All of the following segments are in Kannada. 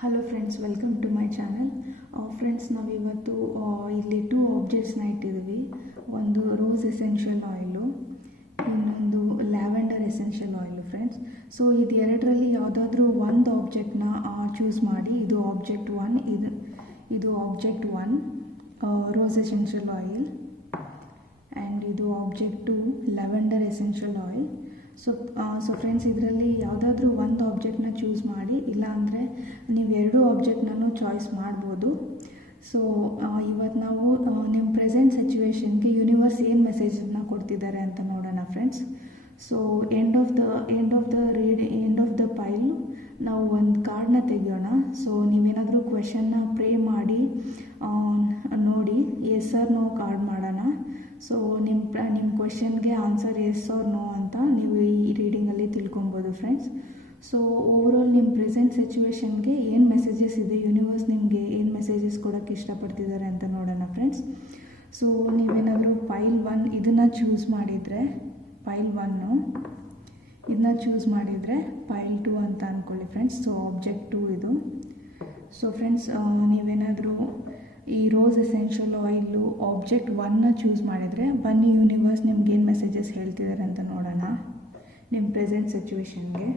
Hello friends, welcome to my channel. Friends, ನಾವಿವತ್ತು ಇಲ್ಲಿ 2 ಆಬ್ಜೆಕ್ಟ್ಸ್ನ ಇಟ್ಟಿದ್ದೀವಿ. ಒಂದು ರೋಸ್ ಎಸೆನ್ಷಿಯಲ್ ಆಯಿಲು, ಇನ್ನೊಂದು lavender essential oil. Friends, so ಇದು ಎರಡರಲ್ಲಿ ಯಾವುದಾದ್ರೂ ಒಂದು ಆಬ್ಜೆಕ್ಟ್ನ ಚೂಸ್ ಮಾಡಿ. ಇದು ಆಬ್ಜೆಕ್ಟ್ 1, ಇದು object 1 rose essential oil, and ಇದು object 2 lavender essential oil. So friends, ಇದರಲ್ಲಿ ಯಾವುದಾದ್ರೂ ಒಂದು ಆಬ್ಜೆಕ್ಟ್ನ ಚೂಸ್ ಮಾಡಿ, ಇಲ್ಲಾಂದರೆ ನೀವು ಎರಡು ಆಬ್ಜೆಕ್ಟ್ನೂ ಚಾಯ್ಸ್ ಮಾಡ್ಬೋದು. ಸೊ ಇವತ್ತು ನಾವು ನಿಮ್ಮ ಪ್ರೆಸೆಂಟ್ ಸಿಚುವೇಶನ್ಗೆ ಯೂನಿವರ್ಸ್ ಏನು ಮೆಸೇಜನ್ನು ಕೊಡ್ತಿದ್ದಾರೆ ಅಂತ ನೋಡೋಣ friends. So end of the pile ನಾವು ಒಂದು ಕಾರ್ಡ್ನ ತೆಗೆಯೋಣ. ಸೊ ನೀವೇನಾದರೂ ಕ್ವೆಶನ್ನ ಪ್ರೇ ಮಾಡಿ ನೋಡಿ, ಎಸ್ ಆರ್ ನೋ ಕಾರ್ಡ್ ಮಾಡೋಣ. ಸೊ ನಿಮ್ಮ ಕ್ವೆಶನ್ಗೆ ಆನ್ಸರ್ ಎಸ್ ಆರ್ ನೋ ಅಂತ ನೀವು ಈ ರೀಡಿಂಗಲ್ಲಿ ತಿಳ್ಕೊಬೋದು ಫ್ರೆಂಡ್ಸ್. ಸೊ ಓವರಾಲ್ ನಿಮ್ಮ ಪ್ರೆಸೆಂಟ್ ಸಿಚುವೇಶನ್ಗೆ ಏನು ಮೆಸೇಜಸ್ ಇದೆ, ಯೂನಿವರ್ಸ್ ನಿಮಗೆ ಏನು ಮೆಸೇಜಸ್ ಕೊಡೋಕ್ಕೆ ಇಷ್ಟಪಡ್ತಿದ್ದಾರೆ ಅಂತ ನೋಡೋಣ ಫ್ರೆಂಡ್ಸ್. ಸೊ ನೀವೇನಾದರೂ ಪೈಲ್ 1 ಇದನ್ನು ಚೂಸ್ ಮಾಡಿದರೆ, ಪೈಲ್ 1 ಇದನ್ನ ಚೂಸ್ ಮಾಡಿದರೆ ಪೈಲ್ 2 ಅಂತ ಅಂದ್ಕೊಳ್ಳಿ ಫ್ರೆಂಡ್ಸ್. ಸೊ ಆಬ್ಜೆಕ್ಟ್ 2 ಇದು. ಸೊ ಫ್ರೆಂಡ್ಸ್, ನೀವೇನಾದರೂ ಈ ರೋಸ್ ಎಸೆನ್ಷಿಯಲ್ ಆಯಿಲು ಆಬ್ಜೆಕ್ಟ್ 1ನ ಚೂಸ್ ಮಾಡಿದರೆ, ಬನ್ನಿ ಯೂನಿವರ್ಸ್ ನಿಮ್ಗೆ ಏನು ಮೆಸೇಜಸ್ ಹೇಳ್ತಿದ್ದಾರೆ ಅಂತ ನೋಡೋಣ ನಿಮ್ಮ ಪ್ರೆಸೆಂಟ್ ಸಿಚುವೇಶನ್ಗೆ.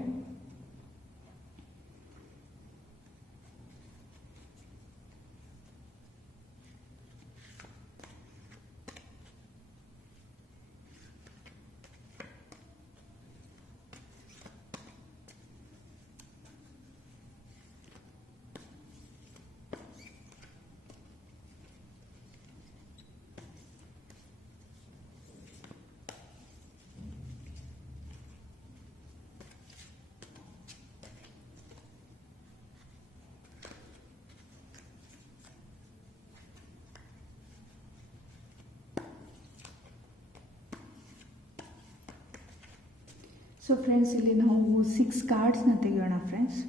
ಸೊ ಫ್ರೆಂಡ್ಸ್, ಇಲ್ಲಿ ನಾವು 6 ಕಾರ್ಡ್ಸ್ನ ತೆಗೆಯೋಣ ಫ್ರೆಂಡ್ಸ್.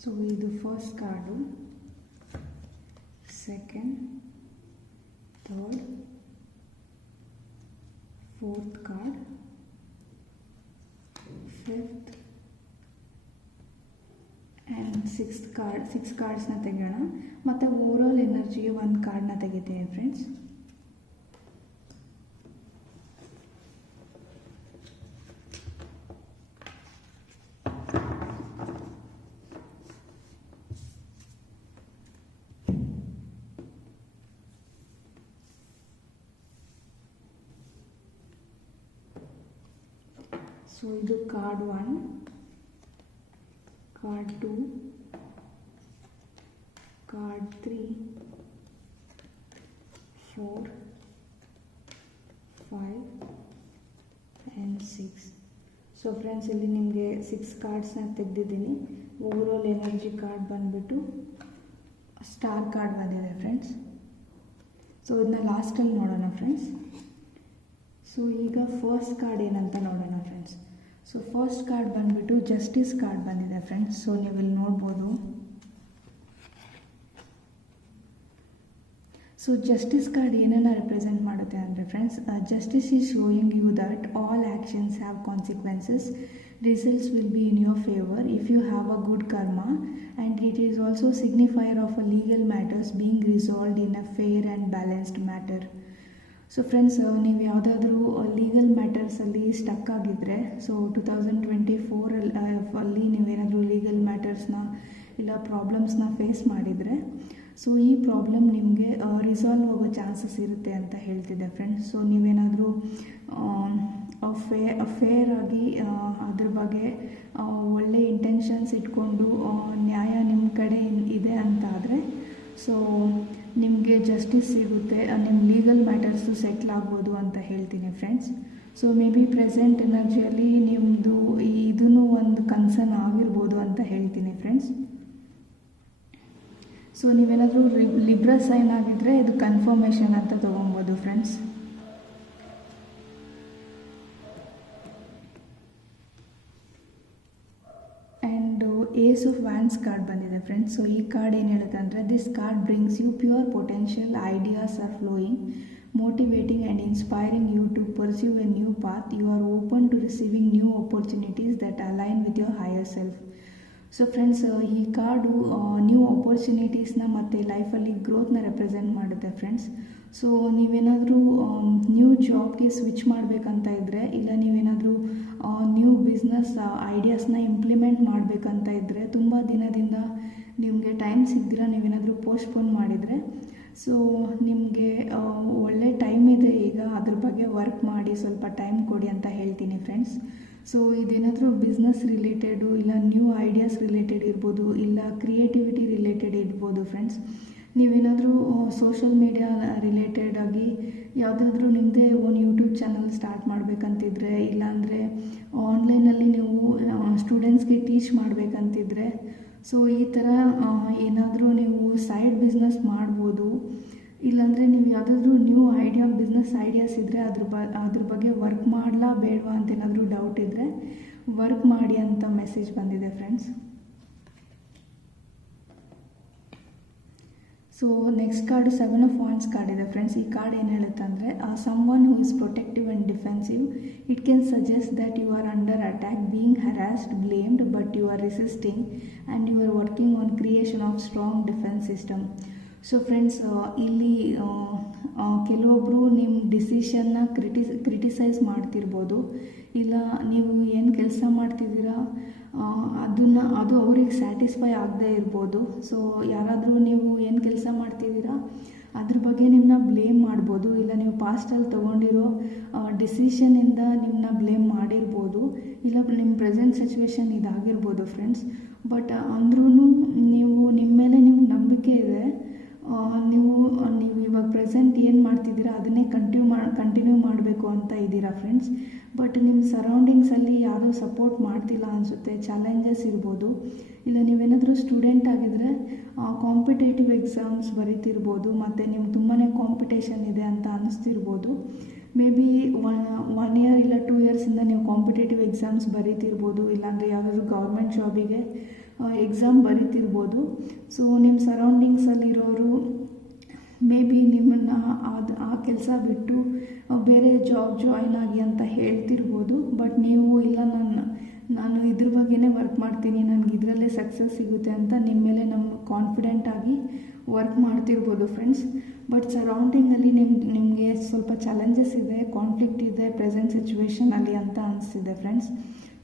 ಸೊ ಇದು first card, second, third, fourth card, fifth and sixth card. 6 ಕಾರ್ಡ್ಸ್ನ ತೆಗೆಯೋಣ. ಮತ್ತು ಓವರಾಲ್ ಎನರ್ಜಿಗೆ ಒಂದು ಕಾರ್ಡ್ನ ತೆಗಿತೀನಿ ಫ್ರೆಂಡ್ಸ್. ಸೊ ಇದು card 1, card 2, card 3, 4, 5 and 6. So friends, ಇಲ್ಲಿ ನಿಮಗೆ 6 ಕಾರ್ಡ್ಸ್ನ ತೆಗೆದಿದ್ದೀನಿ. ಓವರಾಲ್ ಎನರ್ಜಿ ಕಾರ್ಡ್ ಬಂದುಬಿಟ್ಟು ಸ್ಟಾರ್ ಕಾರ್ಡ್ ಬಂದಿದೆ ಫ್ರೆಂಡ್ಸ್. ಸೊ ಇದನ್ನ ಲಾಸ್ಟಲ್ಲಿ ನೋಡೋಣ ಫ್ರೆಂಡ್ಸ್. ಸೊ ಈಗ ಫಸ್ಟ್ ಕಾರ್ಡ್ ಏನಂತ ನೋಡೋಣ ಫ್ರೆಂಡ್ಸ್. ಸೊ ಫಸ್ಟ್ ಕಾರ್ಡ್ ಬಂದುಬಿಟ್ಟು ಜಸ್ಟಿಸ್ ಕಾರ್ಡ್ ಬಂದಿದೆ ಫ್ರೆಂಡ್ಸ್. ಸೊ ನೀವಿಲ್ಲಿ ನೋಡ್ಬೋದು. ಸೊ ಜಸ್ಟಿಸ್ ಕಾರ್ಡ್ ಏನನ್ನು ರೆಪ್ರೆಸೆಂಟ್ ಮಾಡುತ್ತೆ ಅಂದರೆ friends, justice is showing you that all actions have consequences, results will be in your favour if you have a good karma, and it is also signifier of a legal matters being resolved in a fair and balanced matter. So friends, ನೀವು ಯಾವುದಾದ್ರೂ ಲೀಗಲ್ ಮ್ಯಾಟರ್ಸಲ್ಲಿ ಸ್ಟಕ್ ಆಗಿದ್ದರೆ, ಸೊ 2024 ನೀವೇನಾದರೂ ಲೀಗಲ್ ಮ್ಯಾಟರ್ಸ್ನ ಇಲ್ಲ ಪ್ರಾಬ್ಲಮ್ಸ್ನ ಫೇಸ್ ಮಾಡಿದರೆ, ಸೊ ಈ ಪ್ರಾಬ್ಲಮ್ ನಿಮಗೆ ರಿಸಾಲ್ವ್ ಆಗೋ ಚಾನ್ಸಸ್ ಇರುತ್ತೆ ಅಂತ ಹೇಳ್ತಿದ್ದೆ ಫ್ರೆಂಡ್ಸ್. ಸೊ ನೀವೇನಾದರೂ ಫೇರ್ ಆಗಿ ಅದ್ರ ಬಗ್ಗೆ ಒಳ್ಳೆ ಇಂಟೆನ್ಷನ್ಸ್ ಇಟ್ಕೊಂಡು ನ್ಯಾಯ ನಿಮ್ಮ ಕಡೆ ಇದೆ ಅಂತ ಆದರೆ, ಸೊ ನಿಮಗೆ ಜಸ್ಟಿಸ್ ಸಿಗುತ್ತೆ, ನಿಮ್ಮ ಲೀಗಲ್ ಮ್ಯಾಟರ್ಸು ಸೆಟ್ಲ್ ಆಗ್ಬೋದು ಅಂತ ಹೇಳ್ತೀನಿ friends. So may be present ಎನರ್ಜಿಯಲ್ಲಿ ನಿಮ್ಮದು ಇದೂ ಒಂದು ಕನ್ಸರ್ನ್ ಆಗಿರ್ಬೋದು ಅಂತ ಹೇಳ್ತೀನಿ ಫ್ರೆಂಡ್ಸ್. ಸೊ ನೀವೇನಾದರೂ ಲಿಬ್ರಾ ಸೈನ್ ಆಗಿದ್ದರೆ ಇದು ಕನ್ಫರ್ಮೇಷನ್ ಅಂತ ತೊಗೊಬೋದು friends. And ace of wands card ಬಂದಿದೆ ಫ್ರೆಂಡ್ಸ್. ಸೊ ಈ ಕಾರ್ಡ್ ಏನು ಹೇಳುತ್ತೆ ಅಂದರೆ, this card brings you pure potential, ideas are flowing, motivating and inspiring you to pursue a new path. You are open to receiving new opportunities that align with your higher self. So friends, ಈ ಕಾರ್ಡು ನ್ಯೂ ಆಪರ್ಚುನಿಟೀಸ್ನ ಮತ್ತು ಲೈಫಲ್ಲಿ ಗ್ರೋತ್ನ ರೆಪ್ರೆಸೆಂಟ್ ಮಾಡುತ್ತೆ ಫ್ರೆಂಡ್ಸ್. ಸೊ ನೀವೇನಾದರೂ ನ್ಯೂ ಜಾಬ್ಗೆ ಸ್ವಿಚ್ ಮಾಡಬೇಕಂತ ಇದ್ದರೆ, ಇಲ್ಲ ನೀವೇನಾದರೂ ನ್ಯೂ ಬಿಸ್ನೆಸ್ ಐಡಿಯಾಸ್ನ ಇಂಪ್ಲಿಮೆಂಟ್ ಮಾಡಬೇಕಂತ ಇದ್ದರೆ, ತುಂಬ ದಿನದಿಂದ ನಿಮಗೆ ಟೈಮ್ ಸಿಗದಿರ ನೀವೇನಾದರೂ ಪೋಸ್ಟ್ಪೋನ್ ಮಾಡಿದರೆ, ಸೊ ನಿಮಗೆ ಒಳ್ಳೆ ಟೈಮ್ ಇದೆ ಈಗ, ಅದ್ರ ಬಗ್ಗೆ ವರ್ಕ್ ಮಾಡಿ ಸ್ವಲ್ಪ ಟೈಮ್ ಕೊಡಿ ಅಂತ ಹೇಳ್ತೀನಿ ಫ್ರೆಂಡ್ಸ್. ಸೊ ಇದೇನಾದರೂ ಬಿಸ್ನೆಸ್ ರಿಲೇಟೆಡು, ಇಲ್ಲ ನ್ಯೂ ಐಡಿಯಾಸ್ ರಿಲೇಟೆಡ್ ಇರ್ಬೋದು, ಇಲ್ಲ ಕ್ರಿಯೇಟಿವಿಟಿ ರಿಲೇಟೆಡ್ ಇರ್ಬೋದು ಫ್ರೆಂಡ್ಸ್. ನೀವೇನಾದರೂ ಸೋಷಲ್ ಮೀಡಿಯಾ ರಿಲೇಟೆಡ್ ಆಗಿ ಯಾವುದಾದ್ರೂ ನಿಮ್ಮದೇ ಓನ್ ಯೂಟ್ಯೂಬ್ ಚಾನಲ್ ಸ್ಟಾರ್ಟ್ ಮಾಡಬೇಕಂತಿದ್ರೆ, ಇಲ್ಲಾಂದರೆ ಆನ್ಲೈನಲ್ಲಿ ನೀವು ಸ್ಟೂಡೆಂಟ್ಸ್ಗೆ ಟೀಚ್ ಮಾಡಬೇಕಂತಿದ್ರೆ, ಸೊ ಈ ಥರ ಏನಾದರೂ ನೀವು ಸೈಡ್ ಬಿಸ್ನೆಸ್ ಮಾಡ್ಬೋದು. ಇಲ್ಲಾಂದರೆ ನೀವು ಯಾವುದಾದ್ರೂ ನ್ಯೂ ಬಿಸ್ನೆಸ್ ಐಡಿಯಾಸ್ ಇದ್ದರೆ ಅದ್ರ ಬಗ್ಗೆ ವರ್ಕ್ ಮಾಡಲಾ ಬೇಡವಾ ಅಂತ ಏನಾದರೂ ಡೌಟ್ ಇದ್ದರೆ ವರ್ಕ್ ಮಾಡಿ ಅಂತ ಮೆಸೇಜ್ ಬಂದಿದೆ friends. So next card 7 of wands card ಇದೆ ಫ್ರೆಂಡ್ಸ್. ಈ ಕಾರ್ಡ್ ಏನು ಹೇಳುತ್ತೆ ಅಂದರೆ, someone who is protective and defensive, it can suggest that you are under attack, being harassed, blamed, but you are resisting and you are working on creation of strong defence system. So friends, ಇಲ್ಲಿ ಕೆಲವೊಬ್ಬರು ನಿಮ್ಮ ಡಿಸಿಷನ್ನ ಕ್ರಿಟಿಸೈಸ್ ಮಾಡ್ತಿರ್ಬೋದು, ಇಲ್ಲ ನೀವು ಏನು ಕೆಲಸ ಮಾಡ್ತಿದ್ದೀರಾ ಅದು ಅವ್ರಿಗೆ ಸ್ಯಾಟಿಸ್ಫೈ ಆಗದೇ ಇರ್ಬೋದು. ಸೊ ಯಾರಾದರೂ ನೀವು ಏನು ಕೆಲಸ ಮಾಡ್ತಿದ್ದೀರಾ ಅದ್ರ ಬಗ್ಗೆ ನಿಮ್ಮನ್ನ ಬ್ಲೇಮ್ ಮಾಡ್ಬೋದು, ಇಲ್ಲ ನೀವು ಪಾಸ್ಟಲ್ಲಿ ತೊಗೊಂಡಿರೋ ಡಿಸಿಷನಿಂದ ನಿಮ್ಮನ್ನ ಬ್ಲೇಮ್ ಮಾಡಿರ್ಬೋದು, ಇಲ್ಲ ನಿಮ್ಮ ಪ್ರೆಸೆಂಟ್ ಸಿಚುವೇಶನ್ ಇದಾಗಿರ್ಬೋದು ಫ್ರೆಂಡ್ಸ್. ಬಟ್ ಅಂದ್ರೂ ನೀವು ನಿಮ್ಮ ಮೇಲೆ ನಿಮ್ಗೆ ನಂಬಿಕೆ ಇದೆ, ನೀವು ಇವಾಗ ಪ್ರೆಸೆಂಟ್ ಏನು ಮಾಡ್ತಿದ್ದೀರಾ ಅದನ್ನೇ ಕಂಟಿನ್ಯೂ ಮಾಡಬೇಕು ಅಂತ ಇದ್ದೀರಾ ಫ್ರೆಂಡ್ಸ್. ಬಟ್ ನಿಮ್ಮ ಸರೌಂಡಿಂಗ್ಸಲ್ಲಿ ಯಾವುದೋ ಸಪೋರ್ಟ್ ಮಾಡ್ತಿಲ್ಲ ಅನಿಸುತ್ತೆ, ಚಾಲೆಂಜಸ್ ಇರ್ಬೋದು, ಇಲ್ಲ ನೀವೇನಾದರೂ ಸ್ಟೂಡೆಂಟ್ ಆಗಿದ್ದರೆ ಕಾಂಪಿಟೇಟಿವ್ ಎಕ್ಸಾಮ್ಸ್ ಬರೀತಿರ್ಬೋದು, ಮತ್ತು ನಿಮ್ಗೆ ತುಂಬಾ ಕಾಂಪಿಟೇಷನ್ ಇದೆ ಅಂತ ಅನ್ನಿಸ್ತಿರ್ಬೋದು. ಮೇ ಬಿ 1 ಇಯರ್ ಇಲ್ಲ 2 ಇಯರ್ಸಿಂದ ನೀವು ಕಾಂಪಿಟೇಟಿವ್ ಎಕ್ಸಾಮ್ಸ್ ಬರೀತಿರ್ಬೋದು, ಇಲ್ಲಾಂದರೆ ಯಾವುದಾದ್ರೂ ಗೌರ್ಮೆಂಟ್ ಜಾಬಿಗೆ ಎಕ್ಸಾಮ್ ಬರೀತಿರ್ಬೋದು. ಸೊ ನಿಮ್ಮ ಸರೌಂಡಿಂಗ್ಸಲ್ಲಿರೋರು ಮೇ ಬಿ ನಿಮ್ಮನ್ನು ಆ ಕೆಲಸ ಬಿಟ್ಟು ಬೇರೆ ಜಾಬ್ ಜಾಯ್ನ್ ಆಗಿ ಅಂತ ಹೇಳ್ತಿರ್ಬೋದು. ಬಟ್ ನೀವು ಇಲ್ಲ ನಾನು ಇದ್ರ ಬಗ್ಗೆನೇ ವರ್ಕ್ ಮಾಡ್ತೀನಿ, ನನಗೆ ಇದರಲ್ಲೇ ಸಕ್ಸಸ್ ಸಿಗುತ್ತೆ ಅಂತ ನಿಮ್ಮ ಮೇಲೆ ಕಾನ್ಫಿಡೆಂಟ್ ಆಗಿ ವರ್ಕ್ ಮಾಡ್ತಿರ್ಬೋದು ಫ್ರೆಂಡ್ಸ್. ಬಟ್ ಸರೌಂಡಿಂಗಲ್ಲಿ ನಿಮಗೆ ಸ್ವಲ್ಪ ಚಾಲೆಂಜಸ್ ಇದೆ, ಕಾನ್ಫ್ಲಿಕ್ಟ್ ಇದೆ ಪ್ರೆಸೆಂಟ್ ಸಿಚುವೇಷನಲ್ಲಿ ಅಂತ ಅನಿಸ್ತಿದೆ ಫ್ರೆಂಡ್ಸ್.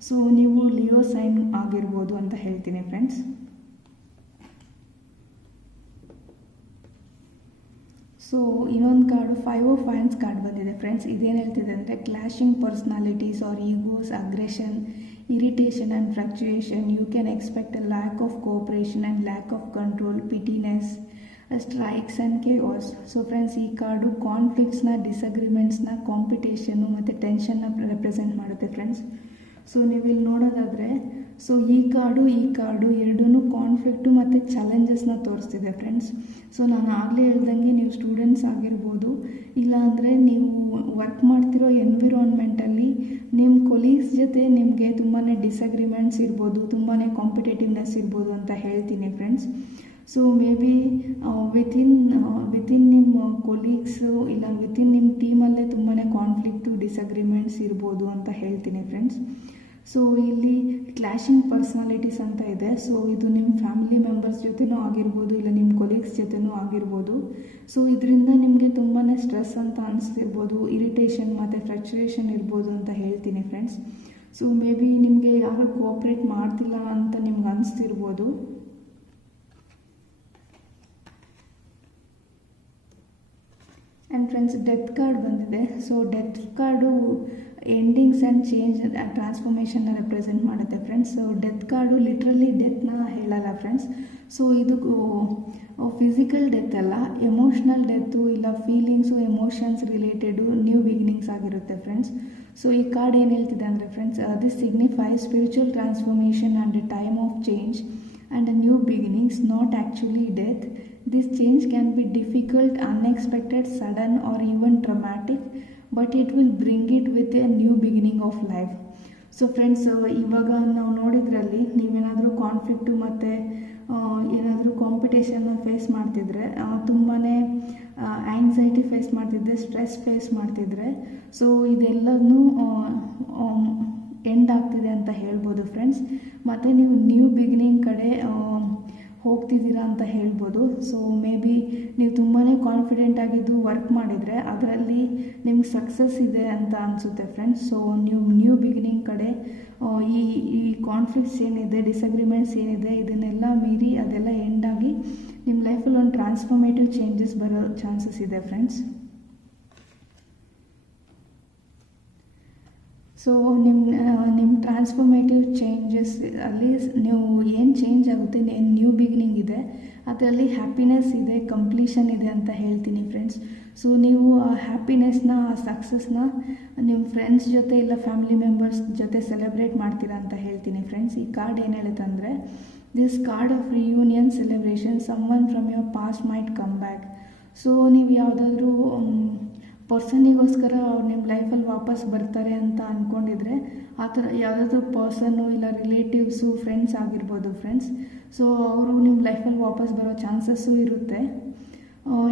ಸೊ ನೀವು ಲಿಯೋ ಸೈನ್ ಆಗಿರ್ಬೋದು ಅಂತ ಹೇಳ್ತೀನಿ ಫ್ರೆಂಡ್ಸ್. ಸೊ ಇನ್ನೊಂದು ಕಾರ್ಡು 5 ಆಫ್ ವಾಂಡ್ಸ್ ಕಾರ್ಡ್ ಬಂದಿದೆ ಫ್ರೆಂಡ್ಸ್. ಇದೇನು ಹೇಳ್ತಿದೆ ಅಂದರೆ, clashing personalities or egos, aggression, irritation and fluctuation, you can expect a lack of cooperation and lack of control, pettiness, strikes and chaos. So friends, ಈ ಕಾರ್ಡು ಕಾನ್ಫ್ಲಿಕ್ಟ್ಸ್ನ, ಡಿಸಗ್ರಿಮೆಂಟ್ಸ್ನ, ಕಾಂಪಿಟೇಷನ್ನು ಮತ್ತು ಟೆನ್ಷನ್ನ ರೆಪ್ರೆಸೆಂಟ್ ಮಾಡುತ್ತೆ ಫ್ರೆಂಡ್ಸ್. ಸೊ ನೀವಿಲ್ಲಿ ನೋಡೋದಾದರೆ, ಸೊ ಈ ಕಾರ್ಡು ಎರಡೂ ಕಾನ್ಫ್ಲಿಕ್ಟು ಮತ್ತು ಚಾಲೆಂಜಸ್ನ ತೋರಿಸ್ತಿದೆ ಫ್ರೆಂಡ್ಸ್. ಸೊ ನಾನು ಆಗಲೇ ಹೇಳ್ದಂಗೆ ನೀವು ಸ್ಟೂಡೆಂಟ್ಸ್ ಆಗಿರ್ಬೋದು, ಇಲ್ಲಾಂದರೆ ನೀವು ವರ್ಕ್ ಮಾಡ್ತಿರೋ ಎನ್ವಿರಾನ್ಮೆಂಟಲ್ಲಿ ನಿಮ್ಮ ಕೊಲೀಗ್ಸ್ ಜೊತೆ ನಿಮಗೆ ತುಂಬಾ ಡಿಸಗ್ರಿಮೆಂಟ್ಸ್ ಇರ್ಬೋದು, ತುಂಬಾ ಕಾಂಪಿಟೇಟಿವ್ನೆಸ್ ಇರ್ಬೋದು ಅಂತ ಹೇಳ್ತೀನಿ friends. So may B within ನಿಮ್ಮ ಕೊಲೀಗ್ಸು ಇಲ್ಲ ವಿತಿನ್ ನಿಮ್ಮ ಟೀಮಲ್ಲೇ ತುಂಬಾ ಕಾನ್ಫ್ಲಿಕ್ಟು ಡಿಸಗ್ರಿಮೆಂಟ್ಸ್ ಇರ್ಬೋದು ಅಂತ ಹೇಳ್ತೀನಿ ಫ್ರೆಂಡ್ಸ್. ಸೊ ಇಲ್ಲಿ ಕ್ಲಾಶಿಂಗ್ ಪರ್ಸ್ನಾಲಿಟೀಸ್ ಅಂತ ಇದೆ. ಸೊ ಇದು ನಿಮ್ಮ ಫ್ಯಾಮಿಲಿ ಮೆಂಬರ್ಸ್ ಜೊತೆನೂ ಆಗಿರ್ಬೋದು, ಇಲ್ಲ ನಿಮ್ಮ ಕೊಲೀಗ್ಸ್ ಜೊತೆನೂ ಆಗಿರ್ಬೋದು. ಸೊ ಇದರಿಂದ ನಿಮಗೆ ತುಂಬಾ ಸ್ಟ್ರೆಸ್ ಅಂತ ಅನಿಸ್ತಿರ್ಬೋದು, ಇರಿಟೇಷನ್ ಮತ್ತು ಫ್ಲಕ್ಚುಯೇಷನ್ ಇರ್ಬೋದು ಅಂತ ಹೇಳ್ತೀನಿ ಫ್ರೆಂಡ್ಸ್. ಸೊ ಮೇ ಬಿ ನಿಮಗೆ ಯಾರು ಕೋಆಪ್ರೇಟ್ ಮಾಡ್ತಿಲ್ಲ ಅಂತ ನಿಮ್ಗೆ ಅನಿಸ್ತಿರ್ಬೋದು. ಆ್ಯಂಡ್ ಫ್ರೆಂಡ್ಸ್, ಡೆತ್ ಕಾರ್ಡ್ ಬಂದಿದೆ. So death card endings and change ಟ್ರಾನ್ಸ್ಫಾರ್ಮೇಷನ್ನ ರೆಪ್ರೆಸೆಂಟ್ ಮಾಡುತ್ತೆ friends. So death card literally ಡೆತ್ನ ಹೇಳಲ್ಲ ಫ್ರೆಂಡ್ಸ್. ಸೊ ಇದು ಫಿಸಿಕಲ್ ಡೆತ್ ಅಲ್ಲ, ಎಮೋಷ್ನಲ್ ಡೆತ್ತು, ಇಲ್ಲ feelings, emotions related new beginnings ಆಗಿರುತ್ತೆ ಫ್ರೆಂಡ್ಸ್. ಸೊ ಈ ಕಾರ್ಡ್ ಏನು ಹೇಳ್ತಿದೆ ಅಂದರೆ friends, this signifies spiritual transformation and a time of change and a new beginnings, not actually death. This change can be difficult, unexpected, sudden or even traumatic, but it will bring it with a new beginning of life. So friends, ಇವಾಗ ನಾವು ನೋಡಿದ್ರಲ್ಲಿ ನೀವೇನಾದರೂ ಕಾನ್ಫ್ಲಿಕ್ಟು ಮತ್ತು ಏನಾದರೂ ಕಾಂಪಿಟೇಷನ್ನ ಫೇಸ್ ಮಾಡ್ತಿದ್ರೆ, ತುಂಬಾ ಆ್ಯಂಗ್ಸೈಟಿ ಫೇಸ್ ಮಾಡ್ತಿದ್ರೆ, ಸ್ಟ್ರೆಸ್ ಫೇಸ್ ಮಾಡ್ತಿದ್ರೆ, ಸೊ ಇದೆಲ್ಲದನ್ನೂ ಎಂಡ್ ಆಗ್ತಿದೆ ಅಂತ ಹೇಳ್ಬೋದು ಫ್ರೆಂಡ್ಸ್. ಮತ್ತು ನೀವು ನ್ಯೂ ಬಿಗಿನಿಂಗ್ ಕಡೆ ಹೋಗ್ತಿದ್ದೀರಾ ಅಂತ ಹೇಳ್ಬೋದು. ಸೊ ಮೇ ಬಿ ನೀವು ತುಂಬಾ ಕಾನ್ಫಿಡೆಂಟ್ ಆಗಿದ್ದು ವರ್ಕ್ ಮಾಡಿದರೆ ಅದರಲ್ಲಿ ನಿಮ್ಗೆ ಸಕ್ಸಸ್ ಇದೆ ಅಂತ ಅನಿಸುತ್ತೆ ಫ್ರೆಂಡ್ಸ್. ಸೊ ನೀವು ನ್ಯೂ ಬಿಗಿನಿಂಗ್ ಕಡೆ ಈ ಕಾನ್ಫ್ಲಿಕ್ಟ್ಸ್ ಏನಿದೆ, ಡಿಸಗ್ರಿಮೆಂಟ್ಸ್ ಏನಿದೆ, ಇದನ್ನೆಲ್ಲ ಮೀರಿ ಅದೆಲ್ಲ ಎಂಡ್ ಆಗಿ ನಿಮ್ಮ ಲೈಫಲ್ಲಿ ಒಂದು ಟ್ರಾನ್ಸ್ಫಾರ್ಮೇಟಿವ್ ಚೇಂಜಸ್ ಬರೋ ಚಾನ್ಸಸ್ ಇದೆ ಫ್ರೆಂಡ್ಸ್. ಸೊ ನಿಮ್ಮ ಟ್ರಾನ್ಸ್ಫಾರ್ಮೇಟಿವ್ ಚೇಂಜಸ್ ಅಲ್ಲಿ ನೀವು ಏನು ಚೇಂಜ್ ಆಗುತ್ತೆ, ಏನು ನ್ಯೂ ಬಿಗಿನಿಂಗ್ ಇದೆ, ಅದರಲ್ಲಿ ಹ್ಯಾಪಿನೆಸ್ ಇದೆ, ಕಂಪ್ಲೀಷನ್ ಇದೆ ಅಂತ ಹೇಳ್ತೀನಿ ಫ್ರೆಂಡ್ಸ್. ಸೊ ನೀವು ಆ ಹ್ಯಾಪಿನೆಸ್ನ, ಆ ಸಕ್ಸಸ್ನ ನಿಮ್ಮ ಫ್ರೆಂಡ್ಸ್ ಜೊತೆ ಇಲ್ಲ ಫ್ಯಾಮಿಲಿ ಮೆಂಬರ್ಸ್ ಜೊತೆ ಸೆಲೆಬ್ರೇಟ್ ಮಾಡ್ತೀರಾ ಅಂತ ಹೇಳ್ತೀನಿ ಫ್ರೆಂಡ್ಸ್. ಈ ಕಾರ್ಡ್ ಏನು ಹೇಳುತ್ತೆ ಅಂದರೆ, this card of reunion celebration, someone from your past might come back. So ನೀವು ಯಾವುದಾದ್ರೂ ಪರ್ಸನಿಗೋಸ್ಕರ ಅವ್ರು ನಿಮ್ಮ ಲೈಫಲ್ಲಿ ವಾಪಸ್ ಬರ್ತಾರೆ ಅಂತ ಅಂದ್ಕೊಂಡಿದ್ರೆ, ಆ ಥರ ಯಾವುದಾದ್ರೂ ಪರ್ಸನ್ನು ಇಲ್ಲ ರಿಲೇಟಿವ್ಸು, ಫ್ರೆಂಡ್ಸ್ ಆಗಿರ್ಬೋದು ಫ್ರೆಂಡ್ಸ್. ಸೊ ಅವರು ನಿಮ್ಮ ಲೈಫಲ್ಲಿ ವಾಪಸ್ ಬರೋ ಚಾನ್ಸಸ್ಸು ಇರುತ್ತೆ.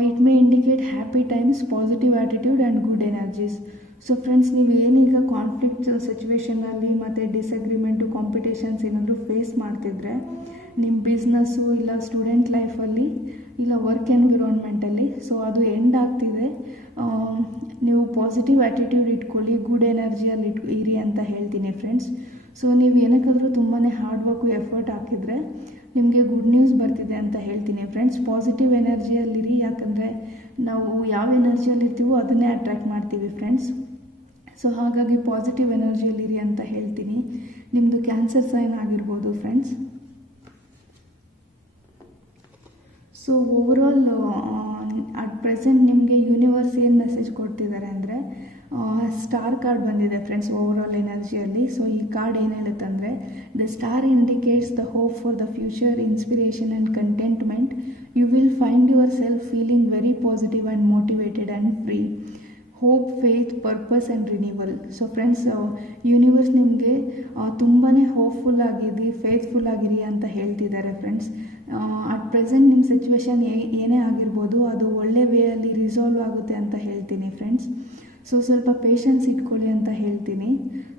It may indicate happy times, positive attitude and good energies. So friends, ನೀವು ಏನೀಗ ಕಾನ್ಫ್ಲಿಕ್ಟ್ ಸಿಚುವೇಷನಲ್ಲಿ ಮತ್ತು ಡಿಸಗ್ರಿಮೆಂಟು, ಕಾಂಪಿಟೇಷನ್ಸ್ ಏನಾದರೂ ಫೇಸ್ ಮಾಡ್ತಿದ್ರೆ ನಿಮ್ಮ ಬಿಸ್ನೆಸ್ಸು ಇಲ್ಲ ಸ್ಟೂಡೆಂಟ್ ಲೈಫಲ್ಲಿ ಇಲ್ಲ ವರ್ಕ್ ಎನ್ವಿರಾನ್ಮೆಂಟಲ್ಲಿ, ಸೊ ಅದು ಎಂಡ್ ಆಗ್ತಿದೆ. ನೀವು ಪಾಸಿಟಿವ್ ಆ್ಯಟಿಟ್ಯೂಡ್ ಇಟ್ಕೊಳ್ಳಿ, ಗುಡ್ ಎನರ್ಜಿಯಲ್ಲಿ ಇರಿ ಅಂತ ಹೇಳ್ತೀನಿ ಫ್ರೆಂಡ್ಸ್. ಸೊ ನೀವು ಏನಕ್ಕಾದರೂ ತುಂಬಾ ಹಾರ್ಡ್ ವರ್ಕು, ಎಫರ್ಟ್ ಹಾಕಿದರೆ ನಿಮಗೆ ಗುಡ್ ನ್ಯೂಸ್ ಬರ್ತಿದೆ ಅಂತ ಹೇಳ್ತೀನಿ ಫ್ರೆಂಡ್ಸ್. ಪಾಸಿಟಿವ್ ಎನರ್ಜಿಯಲ್ಲಿರಿ, ಯಾಕಂದರೆ ನಾವು ಯಾವ ಎನರ್ಜಿಯಲ್ಲಿ ಇರ್ತೀವೋ ಅದನ್ನೇ ಅಟ್ರ್ಯಾಕ್ಟ್ ಮಾಡ್ತೀವಿ ಫ್ರೆಂಡ್ಸ್. ಸೊ ಹಾಗಾಗಿ ಪಾಸಿಟಿವ್ ಎನರ್ಜಿಯಲ್ಲಿರಿ ಅಂತ ಹೇಳ್ತೀನಿ. ನಿಮ್ಮದು ಕ್ಯಾನ್ಸರ್ ಸೈನ್ ಆಗಿರ್ಬೋದು friends. So overall at present ನಿಮಗೆ ಯೂನಿವರ್ಸ್ ಏನು ಮೆಸೇಜ್ ಕೊಡ್ತಿದ್ದಾರೆ ಅಂದರೆ, ಸ್ಟಾರ್ ಕಾರ್ಡ್ ಬಂದಿದೆ ಫ್ರೆಂಡ್ಸ್ ಓವರಾಲ್ ಎನರ್ಜಿಯಲ್ಲಿ. ಸೊ ಈ ಕಾರ್ಡ್ ಏನು ಹೇಳುತ್ತೆ ಅಂದರೆ, the star indicates the hope for the future, inspiration and contentment. You will find yourself feeling very positive and motivated and free. Hope, faith, purpose and renewal. So friends, universe ನಿಮಗೆ ತುಂಬಾ ಹೋಪ್ಫುಲ್ ಆಗಿರಿ, ಫೇತ್ಫುಲ್ ಆಗಿರಿ ಅಂತ ಹೇಳ್ತಿದ್ದಾರೆ ಫ್ರೆಂಡ್ಸ್. ಅಟ್ ಪ್ರೆಸೆಂಟ್ ನಿಮ್ಮ ಸಿಚುವೇಶನ್ ಏನೇ ಆಗಿರ್ಬೋದು, ಅದು ಒಳ್ಳೆ ವೇಯಲ್ಲಿ ರಿಸಾಲ್ವ್ ಆಗುತ್ತೆ ಅಂತ ಹೇಳ್ತೀನಿ ಫ್ರೆಂಡ್ಸ್. ಸೊ ಸ್ವಲ್ಪ ಪೇಷನ್ಸ್ ಇಟ್ಕೊಳ್ಳಿ ಅಂತ ಹೇಳ್ತೀನಿ.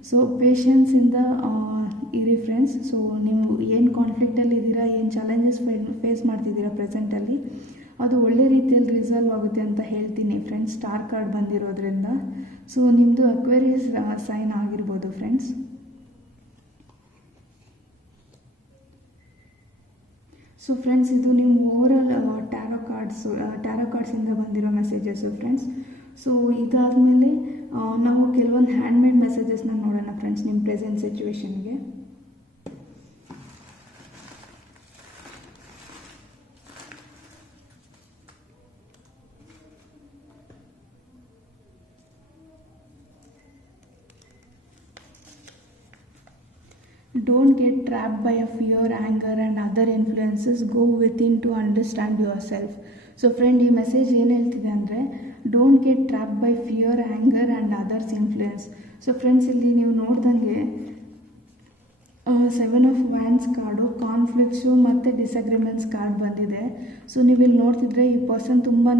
ಸೊ ಪೇಷನ್ಸಿಂದ ಇರಿ ಫ್ರೆಂಡ್ಸ್. ಸೊ ನೀವು ಏನು ಕಾನ್ಫ್ಲಿಕ್ಟಲ್ಲಿ ಇದ್ದೀರಾ, ಏನು ಚಾಲೆಂಜಸ್ ಫೇಸ್ ಮಾಡ್ತಿದ್ದೀರಾ ಪ್ರೆಸೆಂಟಲ್ಲಿ, ಅದು ಒಳ್ಳೆ ರೀತಿಯಲ್ಲಿ ರಿಸಾಲ್ವ್ ಆಗುತ್ತೆ ಅಂತ ಹೇಳ್ತೀನಿ ಫ್ರೆಂಡ್ಸ್, ಸ್ಟಾರ್ ಕಾರ್ಡ್ ಬಂದಿರೋದ್ರಿಂದ. ಸೊ ನಿಮ್ಮದು ಅಕ್ವೇರಿಯಸ್ ಸೈನ್ ಆಗಿರ್ಬೋದು ಫ್ರೆಂಡ್ಸ್. ಸೊ ಫ್ರೆಂಡ್ಸ್, ಇದು ನಿಮ್ಮ ಓವರಾಲ್ ಟ್ಯಾರೋ ಕಾರ್ಡ್ಸಿಂದ ಬಂದಿರೋ ಮೆಸೇಜಸ್ಸು ಫ್ರೆಂಡ್ಸ್. ಸೊ ಇದಾದಮೇಲೆ ನಾವು ಕೆಲವೊಂದು ಹ್ಯಾಂಡ್ಮೇಡ್ ಮೆಸೇಜಸ್ನ ನೋಡೋಣ ಫ್ರೆಂಡ್ಸ್ ನಿಮ್ಮ present ಸಿಚುವೇಶನ್ಗೆ. Don't get trapped by a fear, anger and other influences. Go within to understand yourself. So friend, ಈ ಮೆಸೇಜ್ ಏನು ಹೇಳ್ತಿದೆ ಅಂದರೆ, don't get trap by fear, anger and others influence. So friends, ಇಲ್ಲಿ ನೀವು ನೋಡ್ದಂಗೆ 7 ಆಫ್ ವ್ಯಾನ್ಸ್ ಕಾರ್ಡು, ಕಾನ್ಫ್ಲಿಕ್ಟ್ಸು ಮತ್ತು ಡಿಸಗ್ರಿಮೆಂಟ್ಸ್ ಕಾರ್ಡ್ ಬಂದಿದೆ. ಸೊ ನೀವು ಇಲ್ಲಿ ನೋಡ್ತಿದ್ರೆ ಈ ಪರ್ಸನ್ ತುಂಬಾ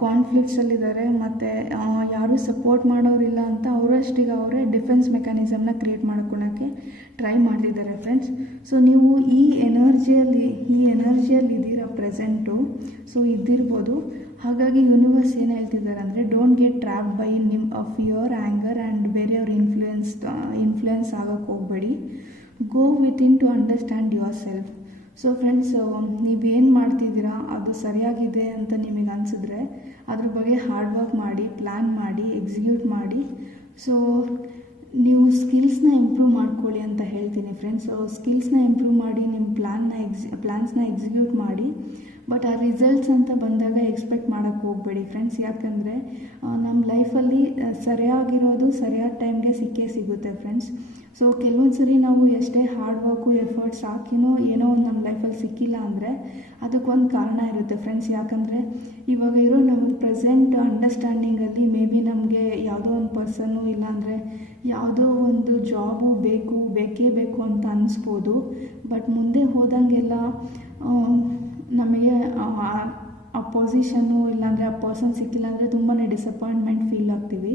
ಕಾನ್ಫ್ಲಿಕ್ಟ್ಸಲ್ಲಿದ್ದಾರೆ ಮತ್ತು ಯಾರೂ ಸಪೋರ್ಟ್ ಮಾಡೋರಿಲ್ಲ ಅಂತ ಅವರಷ್ಟಿಗೆ ಅವರೇ ಡಿಫೆನ್ಸ್ ಮೆಕ್ಯಾನಿಸಮ್ನ ಕ್ರಿಯೇಟ್ ಮಾಡ್ಕೊಳಕ್ಕೆ ಟ್ರೈ ಮಾಡ್ತಿದ್ದಾರೆ ಫ್ರೆಂಡ್ಸ್. ಸೊ ನೀವು ಈ ಎನರ್ಜಿಯಲ್ಲಿ ಇದ್ದೀರಾ ಪ್ರೆಸೆಂಟು. ಸೊ ಇದ್ದಿರ್ಬೋದು. ಹಾಗಾಗಿ ಯೂನಿವರ್ಸ್ ಏನು ಹೇಳ್ತಿದ್ದಾರೆ ಅಂದರೆ, ಡೋಂಟ್ ಗೆಟ್ ಟ್ರ್ಯಾಪ್ ಬೈ ನಿಮ್ಮ ಫಿಯರ್, ಆ್ಯಂಗರ್ ಆ್ಯಂಡ್ ಬೇರೆಯವ್ರ ಇನ್ಫ್ಲುಯೆನ್ಸ್ ಆಗೋಕ್ಕೆ ಹೋಗಬೇಡಿ. Go within to understand yourself. So friends, ನೀವೇನು ಮಾಡ್ತಿದ್ದೀರಾ ಅದು ಸರಿಯಾಗಿದೆ ಅಂತ ನಿಮಗೆ ಅನಿಸಿದ್ರೆ ಅದ್ರ ಬಗ್ಗೆ ಹಾರ್ಡ್ ವರ್ಕ್ ಮಾಡಿ, ಪ್ಲ್ಯಾನ್ ಮಾಡಿ, ಎಕ್ಸಿಕ್ಯೂಟ್ ಮಾಡಿ. ಸೊ ನೀವು ಸ್ಕಿಲ್ಸ್ನ ಇಂಪ್ರೂವ್ ಮಾಡ್ಕೊಳ್ಳಿ ಅಂತ ಹೇಳ್ತೀನಿ ಫ್ರೆಂಡ್ಸ್. ಸ್ಕಿಲ್ಸ್ನ ಇಂಪ್ರೂವ್ ಮಾಡಿ, ನಿಮ್ಮ ಪ್ಲ್ಯಾನ್ಸ್ನ ಎಕ್ಸಿಕ್ಯೂಟ್ ಮಾಡಿ. ಬಟ್ ಆ ರಿಸಲ್ಟ್ಸ್ ಅಂತ ಬಂದಾಗ ಎಕ್ಸ್ಪೆಕ್ಟ್ ಮಾಡೋಕ್ಕೆ ಹೋಗಬೇಡಿ ಫ್ರೆಂಡ್ಸ್. ಯಾಕಂದರೆ ನಮ್ಮ ಲೈಫಲ್ಲಿ ಸರಿಯಾಗಿರೋದು ಸರಿಯಾದ ಟೈಮ್ಗೆ ಸಿಕ್ಕೇ ಸಿಗುತ್ತೆ ಫ್ರೆಂಡ್ಸ್. ಸೊ ಕೆಲವೊಂದು ಸರಿ ನಾವು ಎಷ್ಟೇ ಹಾರ್ಡ್ ವರ್ಕು ಎಫರ್ಟ್ಸ್ ಹಾಕಿನೂ ಏನೋ ಒಂದು ನಮ್ಮ ಲೈಫಲ್ಲಿ ಸಿಕ್ಕಿಲ್ಲ ಅಂದರೆ ಅದಕ್ಕೊಂದು ಕಾರಣ ಇರುತ್ತೆ ಫ್ರೆಂಡ್ಸ್. ಯಾಕಂದರೆ ಇವಾಗ ಇರೋ ನಮ್ಮ ಪ್ರೆಸೆಂಟ್ ಅಂಡರ್ಸ್ಟ್ಯಾಂಡಿಂಗಲ್ಲಿ ಮೇ ಬಿ ನಮಗೆ ಯಾವುದೋ ಒಂದು ಪರ್ಸನ್ನು ಇಲ್ಲಾಂದರೆ ಯಾವುದೋ ಒಂದು ಜಾಬು ಬೇಕೇ ಬೇಕು ಅಂತ ಅನ್ನಿಸ್ಬೋದು. ಬಟ್ ಮುಂದೆ ಹೋದಂಗೆಲ್ಲ ನಮಗೆ ಆ ಪೊಸಿಷನ್ನು ಇಲ್ಲಾಂದರೆ ಆ ಪರ್ಸನ್ ಸಿಕ್ಕಿಲ್ಲ ಅಂದರೆ ತುಂಬಾ ಡಿಸಪಾಯಿಂಟ್ಮೆಂಟ್ ಫೀಲ್ ಆಗ್ತೀವಿ.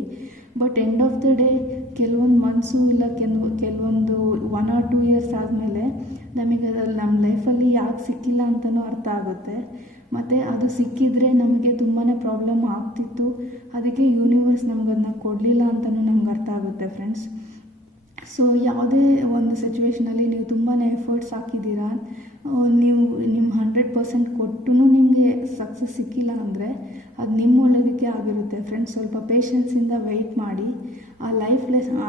But end of the day ಕೆಲವೊಂದು ಮಂತ್ಸು ಇಲ್ಲ ಕೆಲವೊಂದು 1 or 2 years ಆದಮೇಲೆ ನಮಗೆ ಅದ್ರಲ್ಲಿ ನಮ್ಮ ಲೈಫಲ್ಲಿ ಯಾಕೆ ಸಿಕ್ಕಿಲ್ಲ ಅಂತಲೂ ಅರ್ಥ ಆಗುತ್ತೆ. ಮತ್ತು ಅದು ಸಿಕ್ಕಿದರೆ ನಮಗೆ ತುಂಬಾ ಪ್ರಾಬ್ಲಮ್ ಆಗ್ತಿತ್ತು, ಅದಕ್ಕೆ ಯೂನಿವರ್ಸ್ ನಮಗದನ್ನ ಕೊಡಲಿಲ್ಲ ಅಂತಲೂ ನಮ್ಗೆ ಅರ್ಥ ಆಗುತ್ತೆ ಫ್ರೆಂಡ್ಸ್. ಸೊ ಯಾವುದೇ ಒಂದು ಸಿಚುವೇಷನಲ್ಲಿ ನೀವು ತುಂಬಾ ಎಫರ್ಟ್ಸ್ ಹಾಕಿದ್ದೀರಾ, ನೀವು ನಿಮ್ಮ 100% ಕೊಟ್ಟು ನಿಮಗೆ ಸಕ್ಸಸ್ ಸಿಕ್ಕಿಲ್ಲ ಅಂದರೆ ಅದು ನಿಮ್ಮ ಒಳ್ಳೆಯದಕ್ಕೆ ಆಗಿರುತ್ತೆ ಫ್ರೆಂಡ್ಸ್. ಸ್ವಲ್ಪ ಪೇಷನ್ಸಿಂದ ವೆಯ್ಟ್ ಮಾಡಿ. ಆ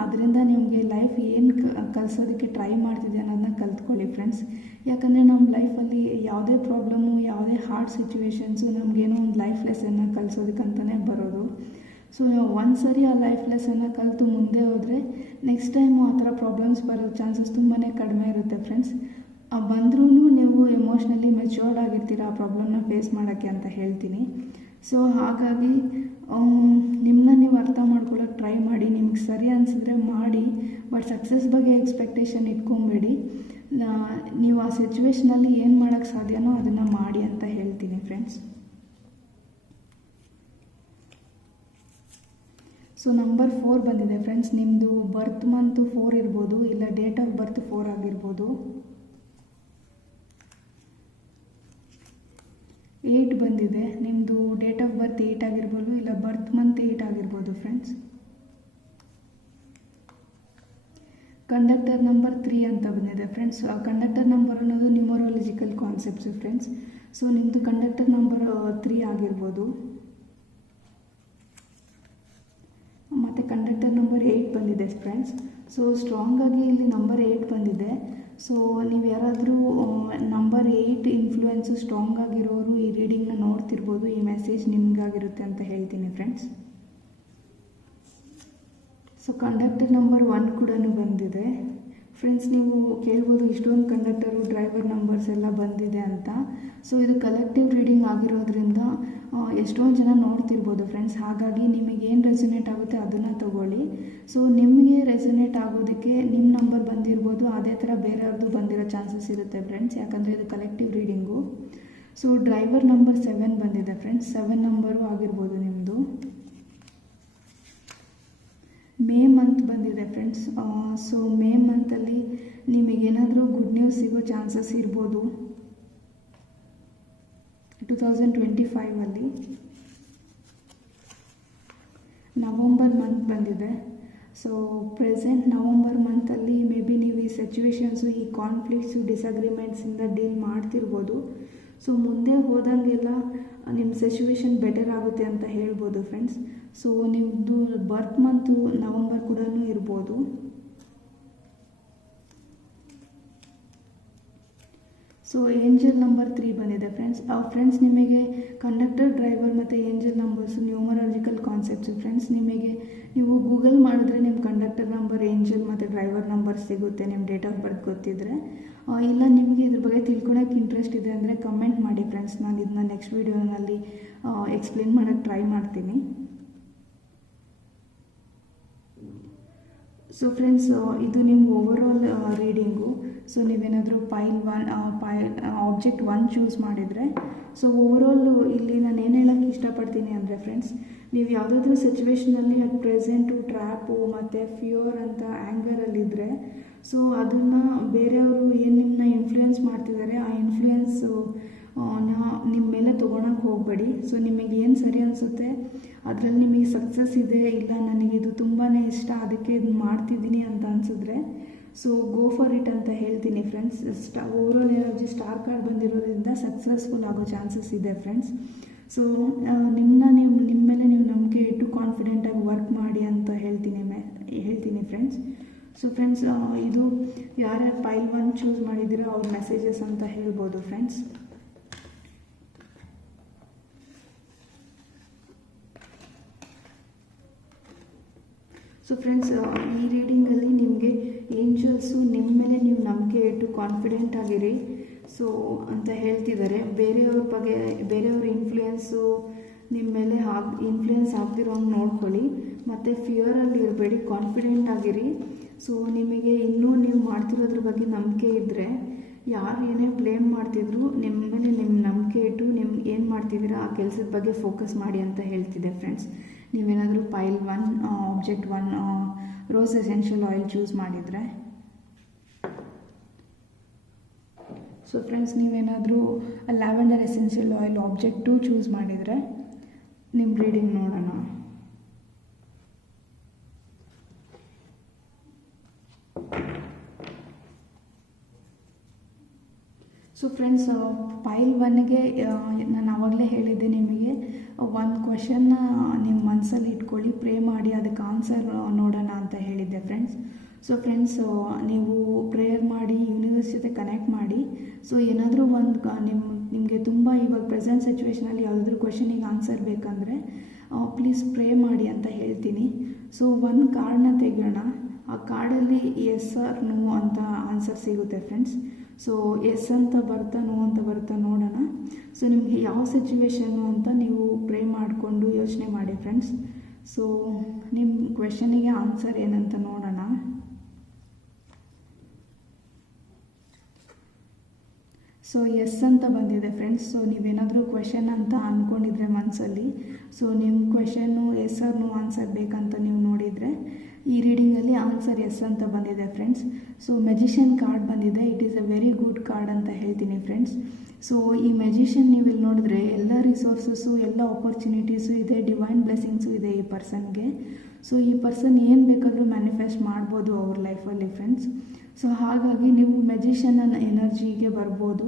ಅದರಿಂದ ನಿಮಗೆ ಲೈಫ್ ಏನು ಕಲಿಸೋದಕ್ಕೆ ಟ್ರೈ ಮಾಡ್ತಿದೆ ಅನ್ನೋದನ್ನ ಕಲ್ತ್ಕೊಳ್ಳಿ ಫ್ರೆಂಡ್ಸ್. ಯಾಕಂದರೆ ನಮ್ಮ ಲೈಫಲ್ಲಿ ಯಾವುದೇ ಪ್ರಾಬ್ಲಮ್ಮು, ಯಾವುದೇ ಹಾರ್ಡ್ ಸಿಚುವೇಶನ್ಸು ನಮಗೇನೋ ಒಂದು ಲೈಫ್ ಲೆಸನ್ನ ಕಲಿಸೋದಕ್ಕಂತಲೇ ಬರೋದು. ಸೊ ಒಂದು ಸರಿ ಆ ಲೈಫ್ ಲೆಸನ್ನ ಕಲಿತು ಮುಂದೆ ಹೋದರೆ ನೆಕ್ಸ್ಟ್ ಟೈಮು ಆ ಥರ ಪ್ರಾಬ್ಲಮ್ಸ್ ಬರೋ ಚಾನ್ಸಸ್ ತುಂಬಾ ಕಡಿಮೆ ಇರುತ್ತೆ ಫ್ರೆಂಡ್ಸ್. ಬಂದ್ರೂ ನೀವು ಎಮೋಷ್ನಲಿ ಮೆಚ್ಯೂರ್ಡ್ ಆಗಿರ್ತೀರ ಆ ಪ್ರಾಬ್ಲಮ್ನ ಫೇಸ್ ಮಾಡೋಕ್ಕೆ ಅಂತ ಹೇಳ್ತೀನಿ. ಸೊ ಹಾಗಾಗಿ ನಿಮ್ಮನ್ನ ನೀವು ಅರ್ಥ ಮಾಡ್ಕೊಳ್ಳೋಕೆ ಟ್ರೈ ಮಾಡಿ. ನಿಮ್ಗೆ ಸರಿ ಅನಿಸಿದ್ರೆ ಮಾಡಿ, ಬಟ್ ಸಕ್ಸಸ್ ಬಗ್ಗೆ ಎಕ್ಸ್ಪೆಕ್ಟೇಷನ್ ಇಟ್ಕೊಬೇಡಿ. ನೀವು ಆ ಸಿಚುವೇಷನಲ್ಲಿ ಏನು ಮಾಡೋಕ್ಕೆ ಸಾಧ್ಯನೋ ಅದನ್ನು ಮಾಡಿ ಅಂತ ಹೇಳ್ತೀನಿ ಫ್ರೆಂಡ್ಸ್. ಸೊ ನಂಬರ್ 4 ಬಂದಿದೆ ಫ್ರೆಂಡ್ಸ್. ನಿಮ್ಮದು ಬರ್ತ್ ಮಂತು 4 ಇರ್ಬೋದು, ಇಲ್ಲ ಡೇಟ್ ಆಫ್ ಬರ್ತ್ 4 ಆಗಿರ್ಬೋದು. 8 ಬಂದಿದೆ. ನಿಮ್ಮದು ಡೇಟ್ ಆಫ್ ಬರ್ತ್ 8 ಆಗಿರ್ಬೋದು, ಇಲ್ಲ ಬರ್ತ್ ಮಂತ್ 8 ಆಗಿರ್ಬೋದು ಫ್ರೆಂಡ್ಸ್. ಕಂಡಕ್ಟರ್ ನಂಬರ್ 3 ಅಂತ ಬಂದಿದೆ ಫ್ರೆಂಡ್ಸ್. ಕಂಡಕ್ಟರ್ ನಂಬರ್ ಅನ್ನೋದು ನ್ಯೂಮರಾಲಜಿಕಲ್ ಕಾನ್ಸೆಪ್ಟ್ಸು ಫ್ರೆಂಡ್ಸ್. ಸೊ ನಿಮ್ಮದು ಕಂಡಕ್ಟರ್ ನಂಬರ್ 3 ಆಗಿರ್ಬೋದು. ಮತ್ತು ಕಂಡಕ್ಟರ್ ನಂಬರ್ 8 ಬಂದಿದೆ ಫ್ರೆಂಡ್ಸ್. ಸೊ ಸ್ಟ್ರಾಂಗಾಗಿ ಇಲ್ಲಿ ನಂಬರ್ 8 ಬಂದಿದೆ. ಸೊ ನೀವು ಯಾರಾದರೂ ನಂಬರ್ 8 ಇನ್ಫ್ಲೂಯೆನ್ಸು ಸ್ಟ್ರಾಂಗ್ ಆಗಿರೋರು ಈ ರೀಡಿಂಗ್ನ ನೋಡ್ತಿರ್ಬೋದು. ಈ ಮೆಸೇಜ್ ನಿಮಗಾಗಿರುತ್ತೆ ಅಂತ ಹೇಳ್ತೀನಿ ಫ್ರೆಂಡ್ಸ್. ಸೊ ಕಂಡಕ್ಟರ್ ನಂಬರ್ 1 ಕೂಡ ಬಂದಿದೆ ಫ್ರೆಂಡ್ಸ್. ನೀವು ಕೇಳ್ಬೋದು ಇಷ್ಟೊಂದು ಕಂಡಕ್ಟರು, ಡ್ರೈವರ್ ನಂಬರ್ಸ್ ಎಲ್ಲ ಬಂದಿದೆ ಅಂತ. ಸೊ ಇದು ಕಲೆಕ್ಟಿವ್ ರೀಡಿಂಗ್ ಆಗಿರೋದ್ರಿಂದ ಎಷ್ಟೊಂದು ಜನ ನೋಡ್ತಿರ್ಬೋದು ಫ್ರೆಂಡ್ಸ್. ಹಾಗಾಗಿ ನಿಮಗೆ ಏನು ರೆಸೊನೇಟ್ ಆಗುತ್ತೆ ಅದನ್ನು ತಗೊಳ್ಳಿ. ಸೊ ನಿಮಗೆ ರೆಸೊನೇಟ್ ಆಗೋದಕ್ಕೆ ನಿಮ್ಮ ನಂಬರ್ ಬಂದಿರ್ಬೋದು, ಅದೇ ಥರ ಬೇರೆಯವ್ರದ್ದು ಬಂದಿರೋ ಚಾನ್ಸಸ್ ಇರುತ್ತೆ ಫ್ರೆಂಡ್ಸ್. ಯಾಕಂದರೆ ಇದು collective reading. So driver number 7 ಬಂದಿದೆ ಫ್ರೆಂಡ್ಸ್. 7 ನಂಬರು ಆಗಿರ್ಬೋದು ನಿಮ್ಮದು. ಮೇ ಮಂತ್ ಬಂದಿದೆ ಫ್ರೆಂಡ್ಸ್. ಸೊ ಮೇ ಮಂತಲ್ಲಿ ನಿಮಗೇನಾದರೂ ಗುಡ್ ನ್ಯೂಸ್ ಸಿಗೋ ಚಾನ್ಸಸ್ ಇರ್ಬೋದು 2025ಅಲ್ಲಿ. ನವಂಬರ್ ಮಂತ್ ಬಂದಿದೆ. ಸೊ ಪ್ರೆಸೆಂಟ್ ನವಂಬರ್ ಮಂತಲ್ಲಿ ಮೇ ಬಿ ನೀವು ಈ ಸಿಚುವೇಶನ್ಸು, ಈ ಕಾನ್ಫ್ಲಿಕ್ಟ್ಸು, ಡಿಸಗ್ರಿಮೆಂಟ್ಸಿಂದ ಡೀಲ್ ಮಾಡ್ತಿರ್ಬೋದು. ಸೊ ಮುಂದೆ ಹೋದಂಗೆಲ್ಲ ನಿಮ್ಮ ಸಿಚುವೇಶನ್ ಬೆಟರ್ ಆಗುತ್ತೆ ಅಂತ ಹೇಳ್ಬೋದು ಫ್ರೆಂಡ್ಸ್. ಸೊ ನಿಮ್ಮದು ಬರ್ತ್ ಮಂತು ನವಂಬರ್ ಕೂಡ ಇರ್ಬೋದು. ಸೊ ಏಂಜಲ್ ನಂಬರ್ 3 ಬಂದಿದೆ ಫ್ರೆಂಡ್ಸ್. ಫ್ರೆಂಡ್ಸ್ ನಿಮಗೆ ಕಂಡಕ್ಟರ್, ಡ್ರೈವರ್ ಮತ್ತು ಏಂಜಲ್ ನಂಬರ್ಸು ನ್ಯೂಮರಾಲಜಿಕಲ್ ಕಾನ್ಸೆಪ್ಟ್ಸು ಫ್ರೆಂಡ್ಸ್. ನೀವು ಗೂಗಲ್ ಮಾಡಿದ್ರೆ ನಿಮ್ಮ ಕಂಡಕ್ಟರ್ ನಂಬರ್, ಏಂಜಲ್ ಮತ್ತು ಡ್ರೈವರ್ ನಂಬರ್ ಸಿಗುತ್ತೆ ನಿಮ್ಮ ಡೇಟ್ ಆಫ್ ಬರ್ತ್ ಗೊತ್ತಿದ್ದರೆ. ಇಲ್ಲ ನಿಮಗೆ ಇದ್ರ ಬಗ್ಗೆ ತಿಳ್ಕೊಳಕ್ಕೆ ಇಂಟ್ರೆಸ್ಟ್ ಇದೆ ಅಂದರೆ ಕಮೆಂಟ್ ಮಾಡಿ ಫ್ರೆಂಡ್ಸ್. ನಾನು ಇದನ್ನ ನೆಕ್ಸ್ಟ್ ವೀಡಿಯೋನಲ್ಲಿ ಎಕ್ಸ್ಪ್ಲೇನ್ ಮಾಡೋಕ್ಕೆ ಟ್ರೈ ಮಾಡ್ತೀನಿ. ಸೊ ಫ್ರೆಂಡ್ಸ್ ಇದು ನಿಮ್ಮ ಓವರಾಲ್ ರೀಡಿಂಗು. ಸೊ ನೀವೇನಾದರೂ ಆಬ್ಜೆಕ್ಟ್ 1 ಚೂಸ್ ಮಾಡಿದರೆ, ಸೊ ಓವರಾಲ್ ಇಲ್ಲಿ ನಾನು ಏನು ಹೇಳೋಕ್ಕೆ ಇಷ್ಟಪಡ್ತೀನಿ ಅಂದರೆ ಫ್ರೆಂಡ್ಸ್, ನೀವು ಯಾವುದಾದ್ರೂ ಸಿಚುವೇಷನಲ್ಲಿ ಅಟ್ ಪ್ರೆಸೆಂಟು ಟ್ರ್ಯಾಪು ಮತ್ತು ಫ್ಯೂರ್ ಅಂತ ಆ್ಯಂಗರಲ್ಲಿದ್ದರೆ, ಸೊ ಅದನ್ನು ಬೇರೆಯವರು ಏನು ನಿಮ್ಮನ್ನ ಇನ್ಫ್ಲೂಯೆನ್ಸ್ ಮಾಡ್ತಿದ್ದಾರೆ ಆ ಇನ್ಫ್ಲೂಯೆನ್ಸು ನಿಮ್ಮ ಮೇಲೆ ತೊಗೊಳಕ್ಕೆ ಹೋಗಬೇಡಿ. ಸೊ ನಿಮಗೆ ಏನು ಸರಿ ಅನಿಸುತ್ತೆ ಅದರಲ್ಲಿ ನಿಮಗೆ ಸಕ್ಸಸ್ ಇದೆ, ಇಲ್ಲ ನನಗಿದು ತುಂಬಾ ಇಷ್ಟ ಅದಕ್ಕೆ ಇದನ್ನು ಮಾಡ್ತಿದ್ದೀನಿ ಅಂತ ಅನಿಸಿದ್ರೆ ಸೊ ಗೋ ಫಾರ್ ಇಟ್ ಅಂತ ಹೇಳ್ತೀನಿ friends. Overall energy star card ಬಂದಿರೋದ್ರಿಂದ ಸಕ್ಸಸ್ಫುಲ್ ಆಗೋ ಚಾನ್ಸಸ್ ಇದೆ ಫ್ರೆಂಡ್ಸ್. ಸೊ ನಿಮ್ಮ ಮೇಲೆ ನೀವು ನಂಬಿಕೆ ಇಟ್ಟು ಕಾನ್ಫಿಡೆಂಟಾಗಿ ವರ್ಕ್ ಮಾಡಿ ಅಂತ ಹೇಳ್ತೀನಿ ಫ್ರೆಂಡ್ಸ್. ಸೊ ಫ್ರೆಂಡ್ಸ್ ಇದು ಯಾರ್ಯಾರು ಪೈಲ್ 1 ಚೂಸ್ ಮಾಡಿದ್ದೀರೋ ಅವ್ರ ಮೆಸೇಜಸ್ ಅಂತ ಹೇಳ್ಬೋದು ಫ್ರೆಂಡ್ಸ್. ಸೊ ಫ್ರೆಂಡ್ಸ್, ಈ ರೀಡಿಂಗಲ್ಲಿ ನಿಮಗೆ ಏಂಜಲ್ಸು ನಿಮ್ಮ ಮೇಲೆ ನೀವು ನಂಬಿಕೆ ಇಟ್ಟು ಕಾನ್ಫಿಡೆಂಟ್ ಆಗಿರಿ ಸೊ ಅಂತ ಹೇಳ್ತಿದ್ದಾರೆ. ಬೇರೆಯವ್ರ ಇನ್ಫ್ಲೂಯೆನ್ಸು ನಿಮ್ಮ ಮೇಲೆ ಇನ್ಫ್ಲೂಯೆನ್ಸ್ ಆಗ್ತಿರೋ ಹಂಗೆ ನೋಡ್ಕೊಳ್ಳಿ. ಮತ್ತು ಫಿಯರಲ್ಲಿ ಇರಬೇಡಿ, ಕಾನ್ಫಿಡೆಂಟ್ ಆಗಿರಿ. ಸೊ ನಿಮಗೆ ಇನ್ನೂ ನೀವು ಮಾಡ್ತಿರೋದ್ರ ಬಗ್ಗೆ ನಂಬಿಕೆ ಇದ್ದರೆ, ಯಾರು ಏನೇ ಬ್ಲೇಮ್ ಮಾಡ್ತಿದ್ರು ನಿಮ್ಮ ಮೇಲೆ ನಿಮ್ಮ ನಂಬಿಕೆ ಇಟ್ಟು ನಿಮ್ಮ ಏನು ಮಾಡ್ತಿದ್ದೀರಾ ಆ ಕೆಲಸದ ಬಗ್ಗೆ ಫೋಕಸ್ ಮಾಡಿ ಅಂತ ಹೇಳ್ತಿದ್ದೆ ಫ್ರೆಂಡ್ಸ್. ನೀವೇನಾದರೂ ಪೈಲ್ 1 object 1 rose essential oil choose ಮಾಡಿದರೆ. ಸೊ ಫ್ರೆಂಡ್ಸ್, ನೀವೇನಾದರೂ lavender essential oil object 2 choose ಮಾಡಿದರೆ ನಿಮ್ಮ ರೀಡಿಂಗ್ ನೋಡೋಣ. ಸೊ ಫ್ರೆಂಡ್ಸ್, ಪೈಲ್ 1ಗೆ ನಾನು ಆವಾಗಲೇ ಹೇಳಿದ್ದೆ ನಿಮಗೆ, ಒಂದು ಕ್ವೆಶನ್ನ ನಿಮ್ಮ ಮನಸ್ಸಲ್ಲಿ ಇಟ್ಕೊಳ್ಳಿ, ಪ್ರೇ ಮಾಡಿ, ಅದಕ್ಕೆ ಆನ್ಸರ್ ನೋಡೋಣ ಅಂತ ಹೇಳಿದ್ದೆ ಫ್ರೆಂಡ್ಸ್. ಸೊ ಫ್ರೆಂಡ್ಸ್, ನೀವು ಪ್ರೇಯರ್ ಮಾಡಿ ಯೂನಿವರ್ಸ್ ಜೊತೆ ಕನೆಕ್ಟ್ ಮಾಡಿ. ಸೊ ಏನಾದರೂ ಒಂದು ನಿಮಗೆ ತುಂಬ ಇವಾಗ ಪ್ರೆಸೆಂಟ್ ಸಿಚುವೇಷನಲ್ಲಿ ಯಾವುದಾದ್ರೂ ಕ್ವೆಶನಿಗೆ ಆನ್ಸರ್ ಬೇಕಂದರೆ ಪ್ಲೀಸ್ ಪ್ರೇ ಮಾಡಿ ಅಂತ ಹೇಳ್ತೀನಿ. ಸೊ ಒಂದು ಕಾರ್ಡನ್ನ ತೆಗೆಯೋಣ. ಆ ಕಾರ್ಡಲ್ಲಿ ಎಸ್ ಆರ್ ನೋ ಅಂತ ಆನ್ಸರ್ ಸಿಗುತ್ತೆ ಫ್ರೆಂಡ್ಸ್. ಸೊ ಎಸ್ ಅಂತ ಬರ್ತಾ ನೋ ಅಂತ ಬರ್ತಾ ನೋಡೋಣ. ಸೊ ನಿಮಗೆ ಯಾವ ಸಿಚುವೇಶನ್ನು ಅಂತ ನೀವು ಪ್ರೇ ಮಾಡಿಕೊಂಡು ಯೋಚನೆ ಮಾಡಿ ಫ್ರೆಂಡ್ಸ್. ಸೊ ನಿಮ್ಮ ಕ್ವೆಶನಿಗೆ ಆನ್ಸರ್ ಏನಂತ ನೋಡೋಣ. ಸೊ ಎಸ್ ಅಂತ ಬಂದಿದೆ ಫ್ರೆಂಡ್ಸ್. ಸೊ ನೀವೇನಾದರೂ ಕ್ವೆಶನ್ ಅಂತ ಅಂದ್ಕೊಂಡಿದ್ರೆ ಮನಸ್ಸಲ್ಲಿ, ಸೊ ನಿಮ್ಮ question yes or no answer ಬೇಕಂತ ನೀವು ನೋಡಿದರೆ ಈ ರೀಡಿಂಗಲ್ಲಿ ಆನ್ಸರ್ ಎಸ್ ಅಂತ ಬಂದಿದೆ ಫ್ರೆಂಡ್ಸ್. ಸೊ ಮೆಜಿಷಿಯನ್ ಕಾರ್ಡ್ ಬಂದಿದೆ. It is a very good card ಅಂತ ಹೇಳ್ತೀನಿ ಫ್ರೆಂಡ್ಸ್. ಸೊ ಈ ಮೆಜಿಷಿಯನ್ ನೀವು ಇಲ್ಲಿ ನೋಡಿದ್ರೆ ಎಲ್ಲ ರಿಸೋರ್ಸಸ್ಸು, ಎಲ್ಲ ಆಪರ್ಚುನಿಟೀಸು ಇದೆ, ಡಿವೈನ್ ಬ್ಲೆಸ್ಸಿಂಗ್ಸು ಇದೆ ಈ ಪರ್ಸನ್ಗೆ. ಸೊ ಈ ಪರ್ಸನ್ ಏನು ಬೇಕಾದರೂ ಮ್ಯಾನಿಫೆಸ್ಟ್ ಮಾಡ್ಬೋದು ಅವ್ರ ಲೈಫಲ್ಲಿ ಫ್ರೆಂಡ್ಸ್. ಸೊ ಹಾಗಾಗಿ ನೀವು ಮೆಜಿಷಿಯನ್ ಎನರ್ಜಿಗೆ ಬರ್ಬೋದು.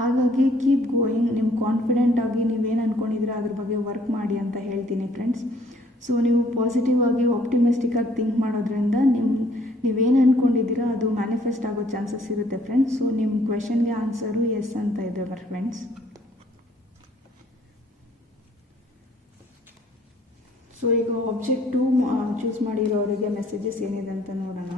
ಹಾಗಾಗಿ ಕೀಪ್ ಗೋಯಿಂಗ್, ನಿಮ್ಮ ಕಾನ್ಫಿಡೆಂಟ್ ಆಗಿ ನೀವೇನು ಅಂದ್ಕೊಂಡಿದ್ರೆ ಅದ್ರ ಬಗ್ಗೆ ವರ್ಕ್ ಮಾಡಿ ಅಂತ ಹೇಳ್ತೀನಿ ಫ್ರೆಂಡ್ಸ್. ಸೊ ನೀವು ಪಾಸಿಟಿವ್ ಆಗಿ ಆಪ್ಟಿಮಿಸ್ಟಿಕ್ಕಾಗಿ ಥಿಂಕ್ ಮಾಡೋದ್ರಿಂದ ನೀವೇನು ಅಂದ್ಕೊಂಡಿದ್ದೀರಾ ಅದು ಮ್ಯಾನಿಫೆಸ್ಟ್ ಆಗೋ ಚಾನ್ಸಸ್ ಇರುತ್ತೆ ಫ್ರೆಂಡ್ಸ್. ಸೊ ನಿಮ್ಮ ಕ್ವೆಶನ್ಗೆ ಆನ್ಸರು ಎಸ್ ಅಂತ ಇದೆ ಫ್ರೆಂಡ್ಸ್. ಸೊ ಈಗ ಆಬ್ಜೆಕ್ಟ್ 2 ಚೂಸ್ ಮಾಡಿರೋರಿಗೆ ಮೆಸೇಜಸ್ ಏನಿದೆ ಅಂತ ನೋಡೋಣ.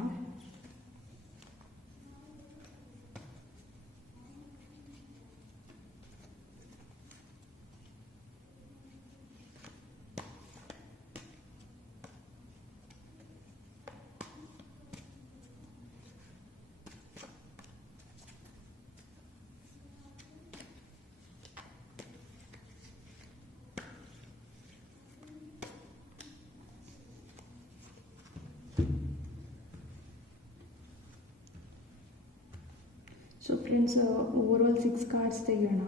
ಸೊ ಫ್ರೆಂಡ್ಸ್, ಓವರಾಲ್ 6 ಕಾರ್ಡ್ಸ್ ತೆಗೆಯೋಣ.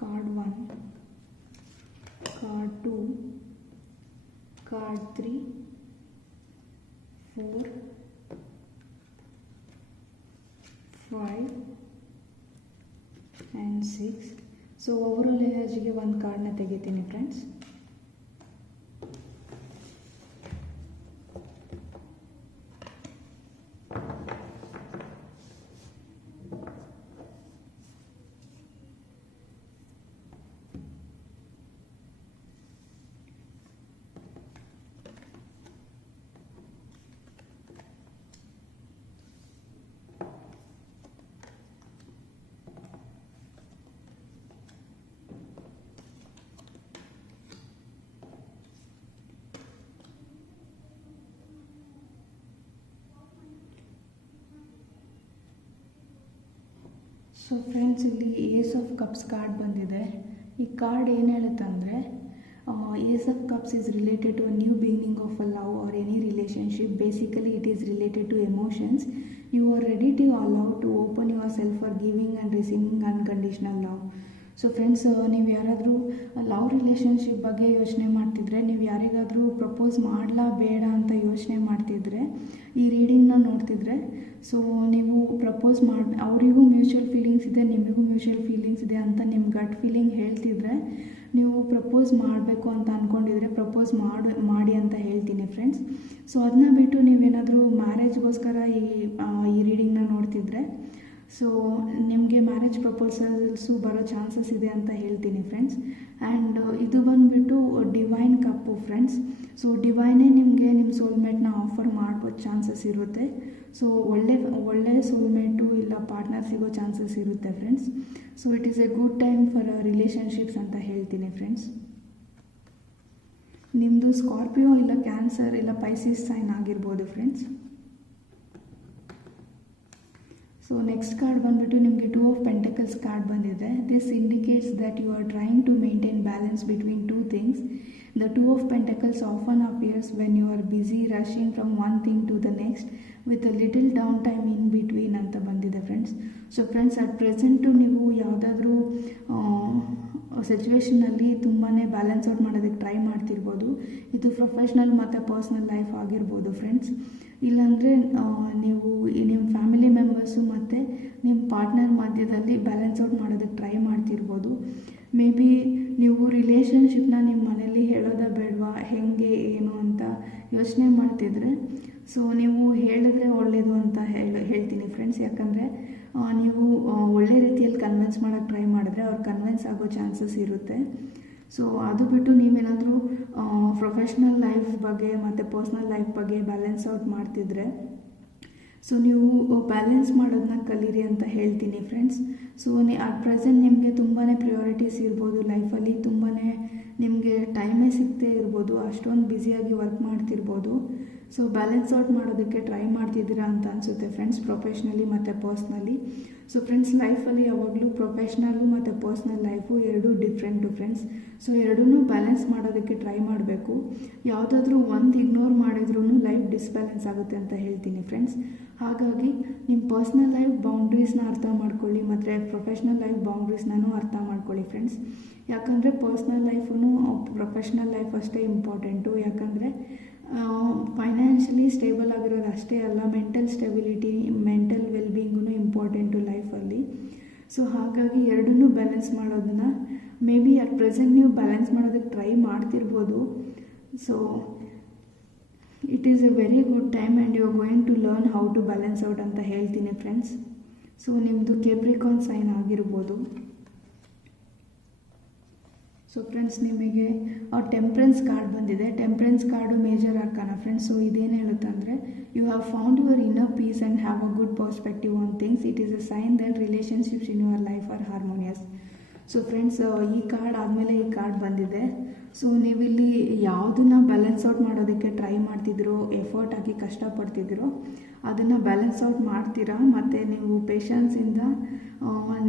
Card 1, card 2, card 3, 4, 5 and 6. So overall ಎನರ್ಜಿಗೆ ಒಂದು ಕಾರ್ಡ್ನ ತೆಗಿತೀನಿ ಫ್ರೆಂಡ್ಸ್. ಸೊ ಫ್ರೆಂಡ್ಸ್, ಇಲ್ಲಿ ಏಸ್ ಆಫ್ ಕಪ್ಸ್ ಕಾರ್ಡ್ ಬಂದಿದೆ. ಈ ಕಾರ್ಡ್ ಏನು ಹೇಳುತ್ತಂದರೆ, ace of cups is related to a new beginning of a love or any relationship. Basically it is related to emotions. You are ready to allow to open yourself for giving and receiving unconditional love. So friends, ನೀವು ಯಾರಾದರೂ ಲವ್ ರಿಲೇಷನ್ಶಿಪ್ ಬಗ್ಗೆ ಯೋಚನೆ ಮಾಡ್ತಿದ್ರೆ, ನೀವು ಯಾರಿಗಾದರೂ ಪ್ರಪೋಸ್ ಮಾಡಲಾ ಬೇಡ ಅಂತ ಯೋಚನೆ ಮಾಡ್ತಿದ್ರೆ, ಈ ರೀಡಿಂಗ್ನ ನೋಡ್ತಿದ್ರೆ, ಸೊ ನೀವು ಪ್ರಪೋಸ್ ಅವರಿಗೂ ಮ್ಯೂಚುವಲ್ ಫೀಲಿಂಗ್ಸ್ ಇದೆ, ನಿಮಗೂ ಮ್ಯೂಚುವಲ್ ಫೀಲಿಂಗ್ಸ್ ಇದೆ ಅಂತ ನಿಮ್ಮ ಗಟ್ ಫೀಲಿಂಗ್ ಹೇಳ್ತಿದ್ರೆ, ನೀವು ಪ್ರಪೋಸ್ ಮಾಡಬೇಕು ಅಂತ ಅಂದ್ಕೊಂಡಿದ್ರೆ ಪ್ರಪೋಸ್ ಮಾಡಿ ಅಂತ ಹೇಳ್ತೀನಿ ಫ್ರೆಂಡ್ಸ್. ಸೊ ಅದನ್ನ ಬಿಟ್ಟು ನೀವೇನಾದರೂ ಮ್ಯಾರೇಜ್ಗೋಸ್ಕರ ಈ ರೀಡಿಂಗ್ನ ನೋಡ್ತಿದ್ರೆ, ಸೊ ನಿಮಗೆ ಮ್ಯಾರೇಜ್ ಪ್ರಪೋಸಲ್ಸು ಬರೋ ಚಾನ್ಸಸ್ ಇದೆ ಅಂತ ಹೇಳ್ತೀನಿ ಫ್ರೆಂಡ್ಸ್. ಆ್ಯಂಡ್ ಇದು ಬಂದುಬಿಟ್ಟು ಡಿವೈನ್ ಕಪ್ಪು ಫ್ರೆಂಡ್ಸ್. ಸೊ ಡಿವೈನೇ ನಿಮಗೆ ನಿಮ್ಮ ಸೋಲ್ಮೇಟ್ನ ಆಫರ್ ಮಾಡ್ಬೋದು ಚಾನ್ಸಸ್ ಇರುತ್ತೆ. ಸೊ ಒಳ್ಳೆ ಸೋಲ್ಮೇಟು ಇಲ್ಲ ಪಾರ್ಟ್ನರ್ ಸಿಗೋ ಚಾನ್ಸಸ್ ಇರುತ್ತೆ friends. So it is a good time for relationships ಅಂತ ಹೇಳ್ತೀನಿ ಫ್ರೆಂಡ್ಸ್. ನಿಮ್ಮದು ಸ್ಕಾರ್ಪಿಯೋ ಇಲ್ಲ ಕ್ಯಾನ್ಸರ್ ಇಲ್ಲ ಪೈಸಿಸ್ ಸೈನ್ ಆಗಿರ್ಬೋದು ಫ್ರೆಂಡ್ಸ್. ಸೊ ನೆಕ್ಸ್ಟ್ ಕಾರ್ಡ್ ಬಂದುಬಿಟ್ಟು ನಿಮಗೆ 2 of Pentacles ಕಾರ್ಡ್ ಬಂದಿದೆ. This indicates that you are trying to maintain balance between 2 things. The 2 of Pentacles often appears when you are busy rushing from one thing to the next with a little downtime in between ಅಂತ ಬಂದಿದೆ friends. So friends, at present ನೀವು ಯಾವುದಾದ್ರೂ ಸಿಚುವೇಷನಲ್ಲಿ ತುಂಬಾ ಬ್ಯಾಲೆನ್ಸ್ ಔಟ್ ಮಾಡೋದಕ್ಕೆ ಟ್ರೈ ಮಾಡ್ತಿರ್ಬೋದು. ಇದು ಪ್ರೊಫೆಷ್ನಲ್ ಮತ್ತು ಪರ್ಸ್ನಲ್ ಲೈಫ್ ಆಗಿರ್ಬೋದು ಫ್ರೆಂಡ್ಸ್. ಇಲ್ಲಾಂದರೆ ನೀವು ನಿಮ್ಮ ಫ್ಯಾಮಿಲಿ ಮೆಂಬರ್ಸು ಮತ್ತು ನಿಮ್ಮ ಪಾರ್ಟ್ನರ್ ಮಧ್ಯದಲ್ಲಿ ಬ್ಯಾಲೆನ್ಸ್ ಔಟ್ ಮಾಡೋದಕ್ಕೆ ಟ್ರೈ ಮಾಡ್ತಿರ್ಬೋದು. ಮೇ ಬಿ ನೀವು ರಿಲೇಷನ್ಶಿಪ್ನ ನಿಮ್ಮ ಮನೇಲಿ ಹೇಳೋದ ಬೇಡವಾ, ಹೇಗೆ ಏನು ಅಂತ ಯೋಚನೆ ಮಾಡ್ತಿದ್ರೆ ಸೊ ನೀವು ಹೇಳಿದ್ರೆ ಒಳ್ಳೆಯದು ಅಂತ ಹೇಳ್ತೀನಿ ಫ್ರೆಂಡ್ಸ್. ಯಾಕಂದರೆ ನೀವು ಒಳ್ಳೆ ರೀತಿಯಲ್ಲಿ ಕನ್ವಿನ್ಸ್ ಮಾಡೋಕ್ಕೆ ಟ್ರೈ ಮಾಡಿದ್ರೆ ಅವ್ರು ಕನ್ವಿನ್ಸ್ ಆಗೋ ಚಾನ್ಸಸ್ ಇರುತ್ತೆ. ಸೊ ಅದು ಬಿಟ್ಟು ನೀವೇನಾದರೂ ಪ್ರೊಫೆಷ್ನಲ್ ಲೈಫ್ ಬಗ್ಗೆ ಮತ್ತು ಪರ್ಸ್ನಲ್ ಲೈಫ್ ಬಗ್ಗೆ ಬ್ಯಾಲೆನ್ಸ್ ಔಟ್ ಮಾಡ್ತಿದ್ರೆ ಸೊ ನೀವು ಬ್ಯಾಲೆನ್ಸ್ ಮಾಡೋದನ್ನ ಕಲೀರಿ ಅಂತ ಹೇಳ್ತೀನಿ ಫ್ರೆಂಡ್ಸ್. ಸೊ ಅಟ್ ಪ್ರೆಸೆಂಟ್ ನಿಮಗೆ ತುಂಬಾ ಪ್ರಿಯಾರಿಟೀಸ್ ಇರ್ಬೋದು ಲೈಫಲ್ಲಿ, ತುಂಬಾ ನಿಮಗೆ ಟೈಮೇ ಸಿಗದೆ ಇರ್ಬೋದು, ಅಷ್ಟೊಂದು ಬ್ಯುಸಿಯಾಗಿ ವರ್ಕ್ ಮಾಡ್ತಿರ್ಬೋದು. ಸೊ ಬ್ಯಾಲೆನ್ಸ್ ಔಟ್ ಮಾಡೋದಕ್ಕೆ ಟ್ರೈ ಮಾಡ್ತಿದ್ದೀರಾ ಅಂತ ಅನಿಸುತ್ತೆ ಫ್ರೆಂಡ್ಸ್, ಪ್ರೊಫೆಷ್ನಲಿ ಮತ್ತು ಪರ್ಸ್ನಲಿ. ಸೊ ಫ್ರೆಂಡ್ಸ್, ಲೈಫಲ್ಲಿ ಯಾವಾಗಲೂ ಪ್ರೊಫೆಷ್ನಲ್ಲು ಮತ್ತು ಪರ್ಸ್ನಲ್ ಲೈಫು ಎರಡೂ ಡಿಫ್ರೆಂಟು ಫ್ರೆಂಡ್ಸ್. ಸೊ ಎರಡೂ ಬ್ಯಾಲೆನ್ಸ್ ಮಾಡೋದಕ್ಕೆ ಟ್ರೈ ಮಾಡಬೇಕು. ಯಾವುದಾದ್ರೂ ಒಂದು ಇಗ್ನೋರ್ ಮಾಡಿದ್ರೂ ಲೈಫ್ ಡಿಸ್ಬ್ಯಾಲೆನ್ಸ್ ಆಗುತ್ತೆ ಅಂತ ಹೇಳ್ತೀನಿ ಫ್ರೆಂಡ್ಸ್. ಹಾಗಾಗಿ ನಿಮ್ಮ ಪರ್ಸ್ನಲ್ ಲೈಫ್ ಬೌಂಡ್ರೀಸ್ನ ಅರ್ಥ ಮಾಡ್ಕೊಳ್ಳಿ ಮತ್ತು ಪ್ರೊಫೆಷ್ನಲ್ ಲೈಫ್ ಬೌಂಡ್ರೀಸ್ನೂ ಅರ್ಥ ಮಾಡ್ಕೊಳ್ಳಿ ಫ್ರೆಂಡ್ಸ್. ಯಾಕಂದರೆ ಪರ್ಸ್ನಲ್ ಲೈಫೂ ಪ್ರೊಫೆಷ್ನಲ್ ಲೈಫ್ ಅಷ್ಟೇ ಇಂಪಾರ್ಟೆಂಟು. ಯಾಕಂದರೆ ಫೈನಾನ್ಷಿಯಲಿ ಸ್ಟೇಬಲ್ ಆಗಿರೋದು ಅಷ್ಟೇ ಅಲ್ಲ, ಮೆಂಟಲ್ ಸ್ಟೆಬಿಲಿಟಿ, ಮೆಂಟಲ್ ವೆಲ್ಬೀಯಿಂಗೂ ಇಂಪಾರ್ಟೆಂಟು ಲೈಫಲ್ಲಿ. ಸೊ ಹಾಗಾಗಿ ಎರಡನ್ನೂ ಬ್ಯಾಲೆನ್ಸ್ ಮಾಡೋದನ್ನು ಮೇ ಬಿ ಅಟ್ ಪ್ರೆಸೆಂಟ್ ನೀವು ಬ್ಯಾಲೆನ್ಸ್ ಮಾಡೋದಕ್ಕೆ ಟ್ರೈ ಮಾಡ್ತಿರ್ಬೋದು. So it is a very good time and you are going to learn how to balance out ಅಂತ ಹೇಳ್ತೀನಿ ಫ್ರೆಂಡ್ಸ್. ಸೊ ನಿಮ್ಮದು ಕೇಪ್ರಿಕಾನ್ ಸೈನ್ ಆಗಿರ್ಬೋದು. ಸೊ ಫ್ರೆಂಡ್ಸ್, ನಿಮಗೆ ಟೆಂಪ್ರೆನ್ಸ್ ಕಾರ್ಡ್ ಬಂದಿದೆ. Temperance card major ಆರ್ಕಾನ friends. So ಇದೇನು ಹೇಳುತ್ತೆ ಅಂದರೆ you have found your inner peace and have a good perspective on things. It is a sign that relationships in your life are harmonious. So friends, ಈ ಕಾರ್ಡ್ ಆದಮೇಲೆ ಈ ಕಾರ್ಡ್ ಬಂದಿದೆ. ಸೊ ನೀವಿಲ್ಲಿ ಯಾವುದನ್ನು ಬ್ಯಾಲೆನ್ಸ್ ಔಟ್ ಮಾಡೋದಕ್ಕೆ ಟ್ರೈ ಮಾಡ್ತಿದ್ದೀರೋ, ಎಫರ್ಟ್ ಹಾಕಿ ಕಷ್ಟಪಡ್ತಿದ್ದೀರೋ ಅದನ್ನು ಬ್ಯಾಲೆನ್ಸ್ ಔಟ್ ಮಾಡ್ತೀರಾ ಮತ್ತು ನೀವು ಪೇಷನ್ಸಿಂದ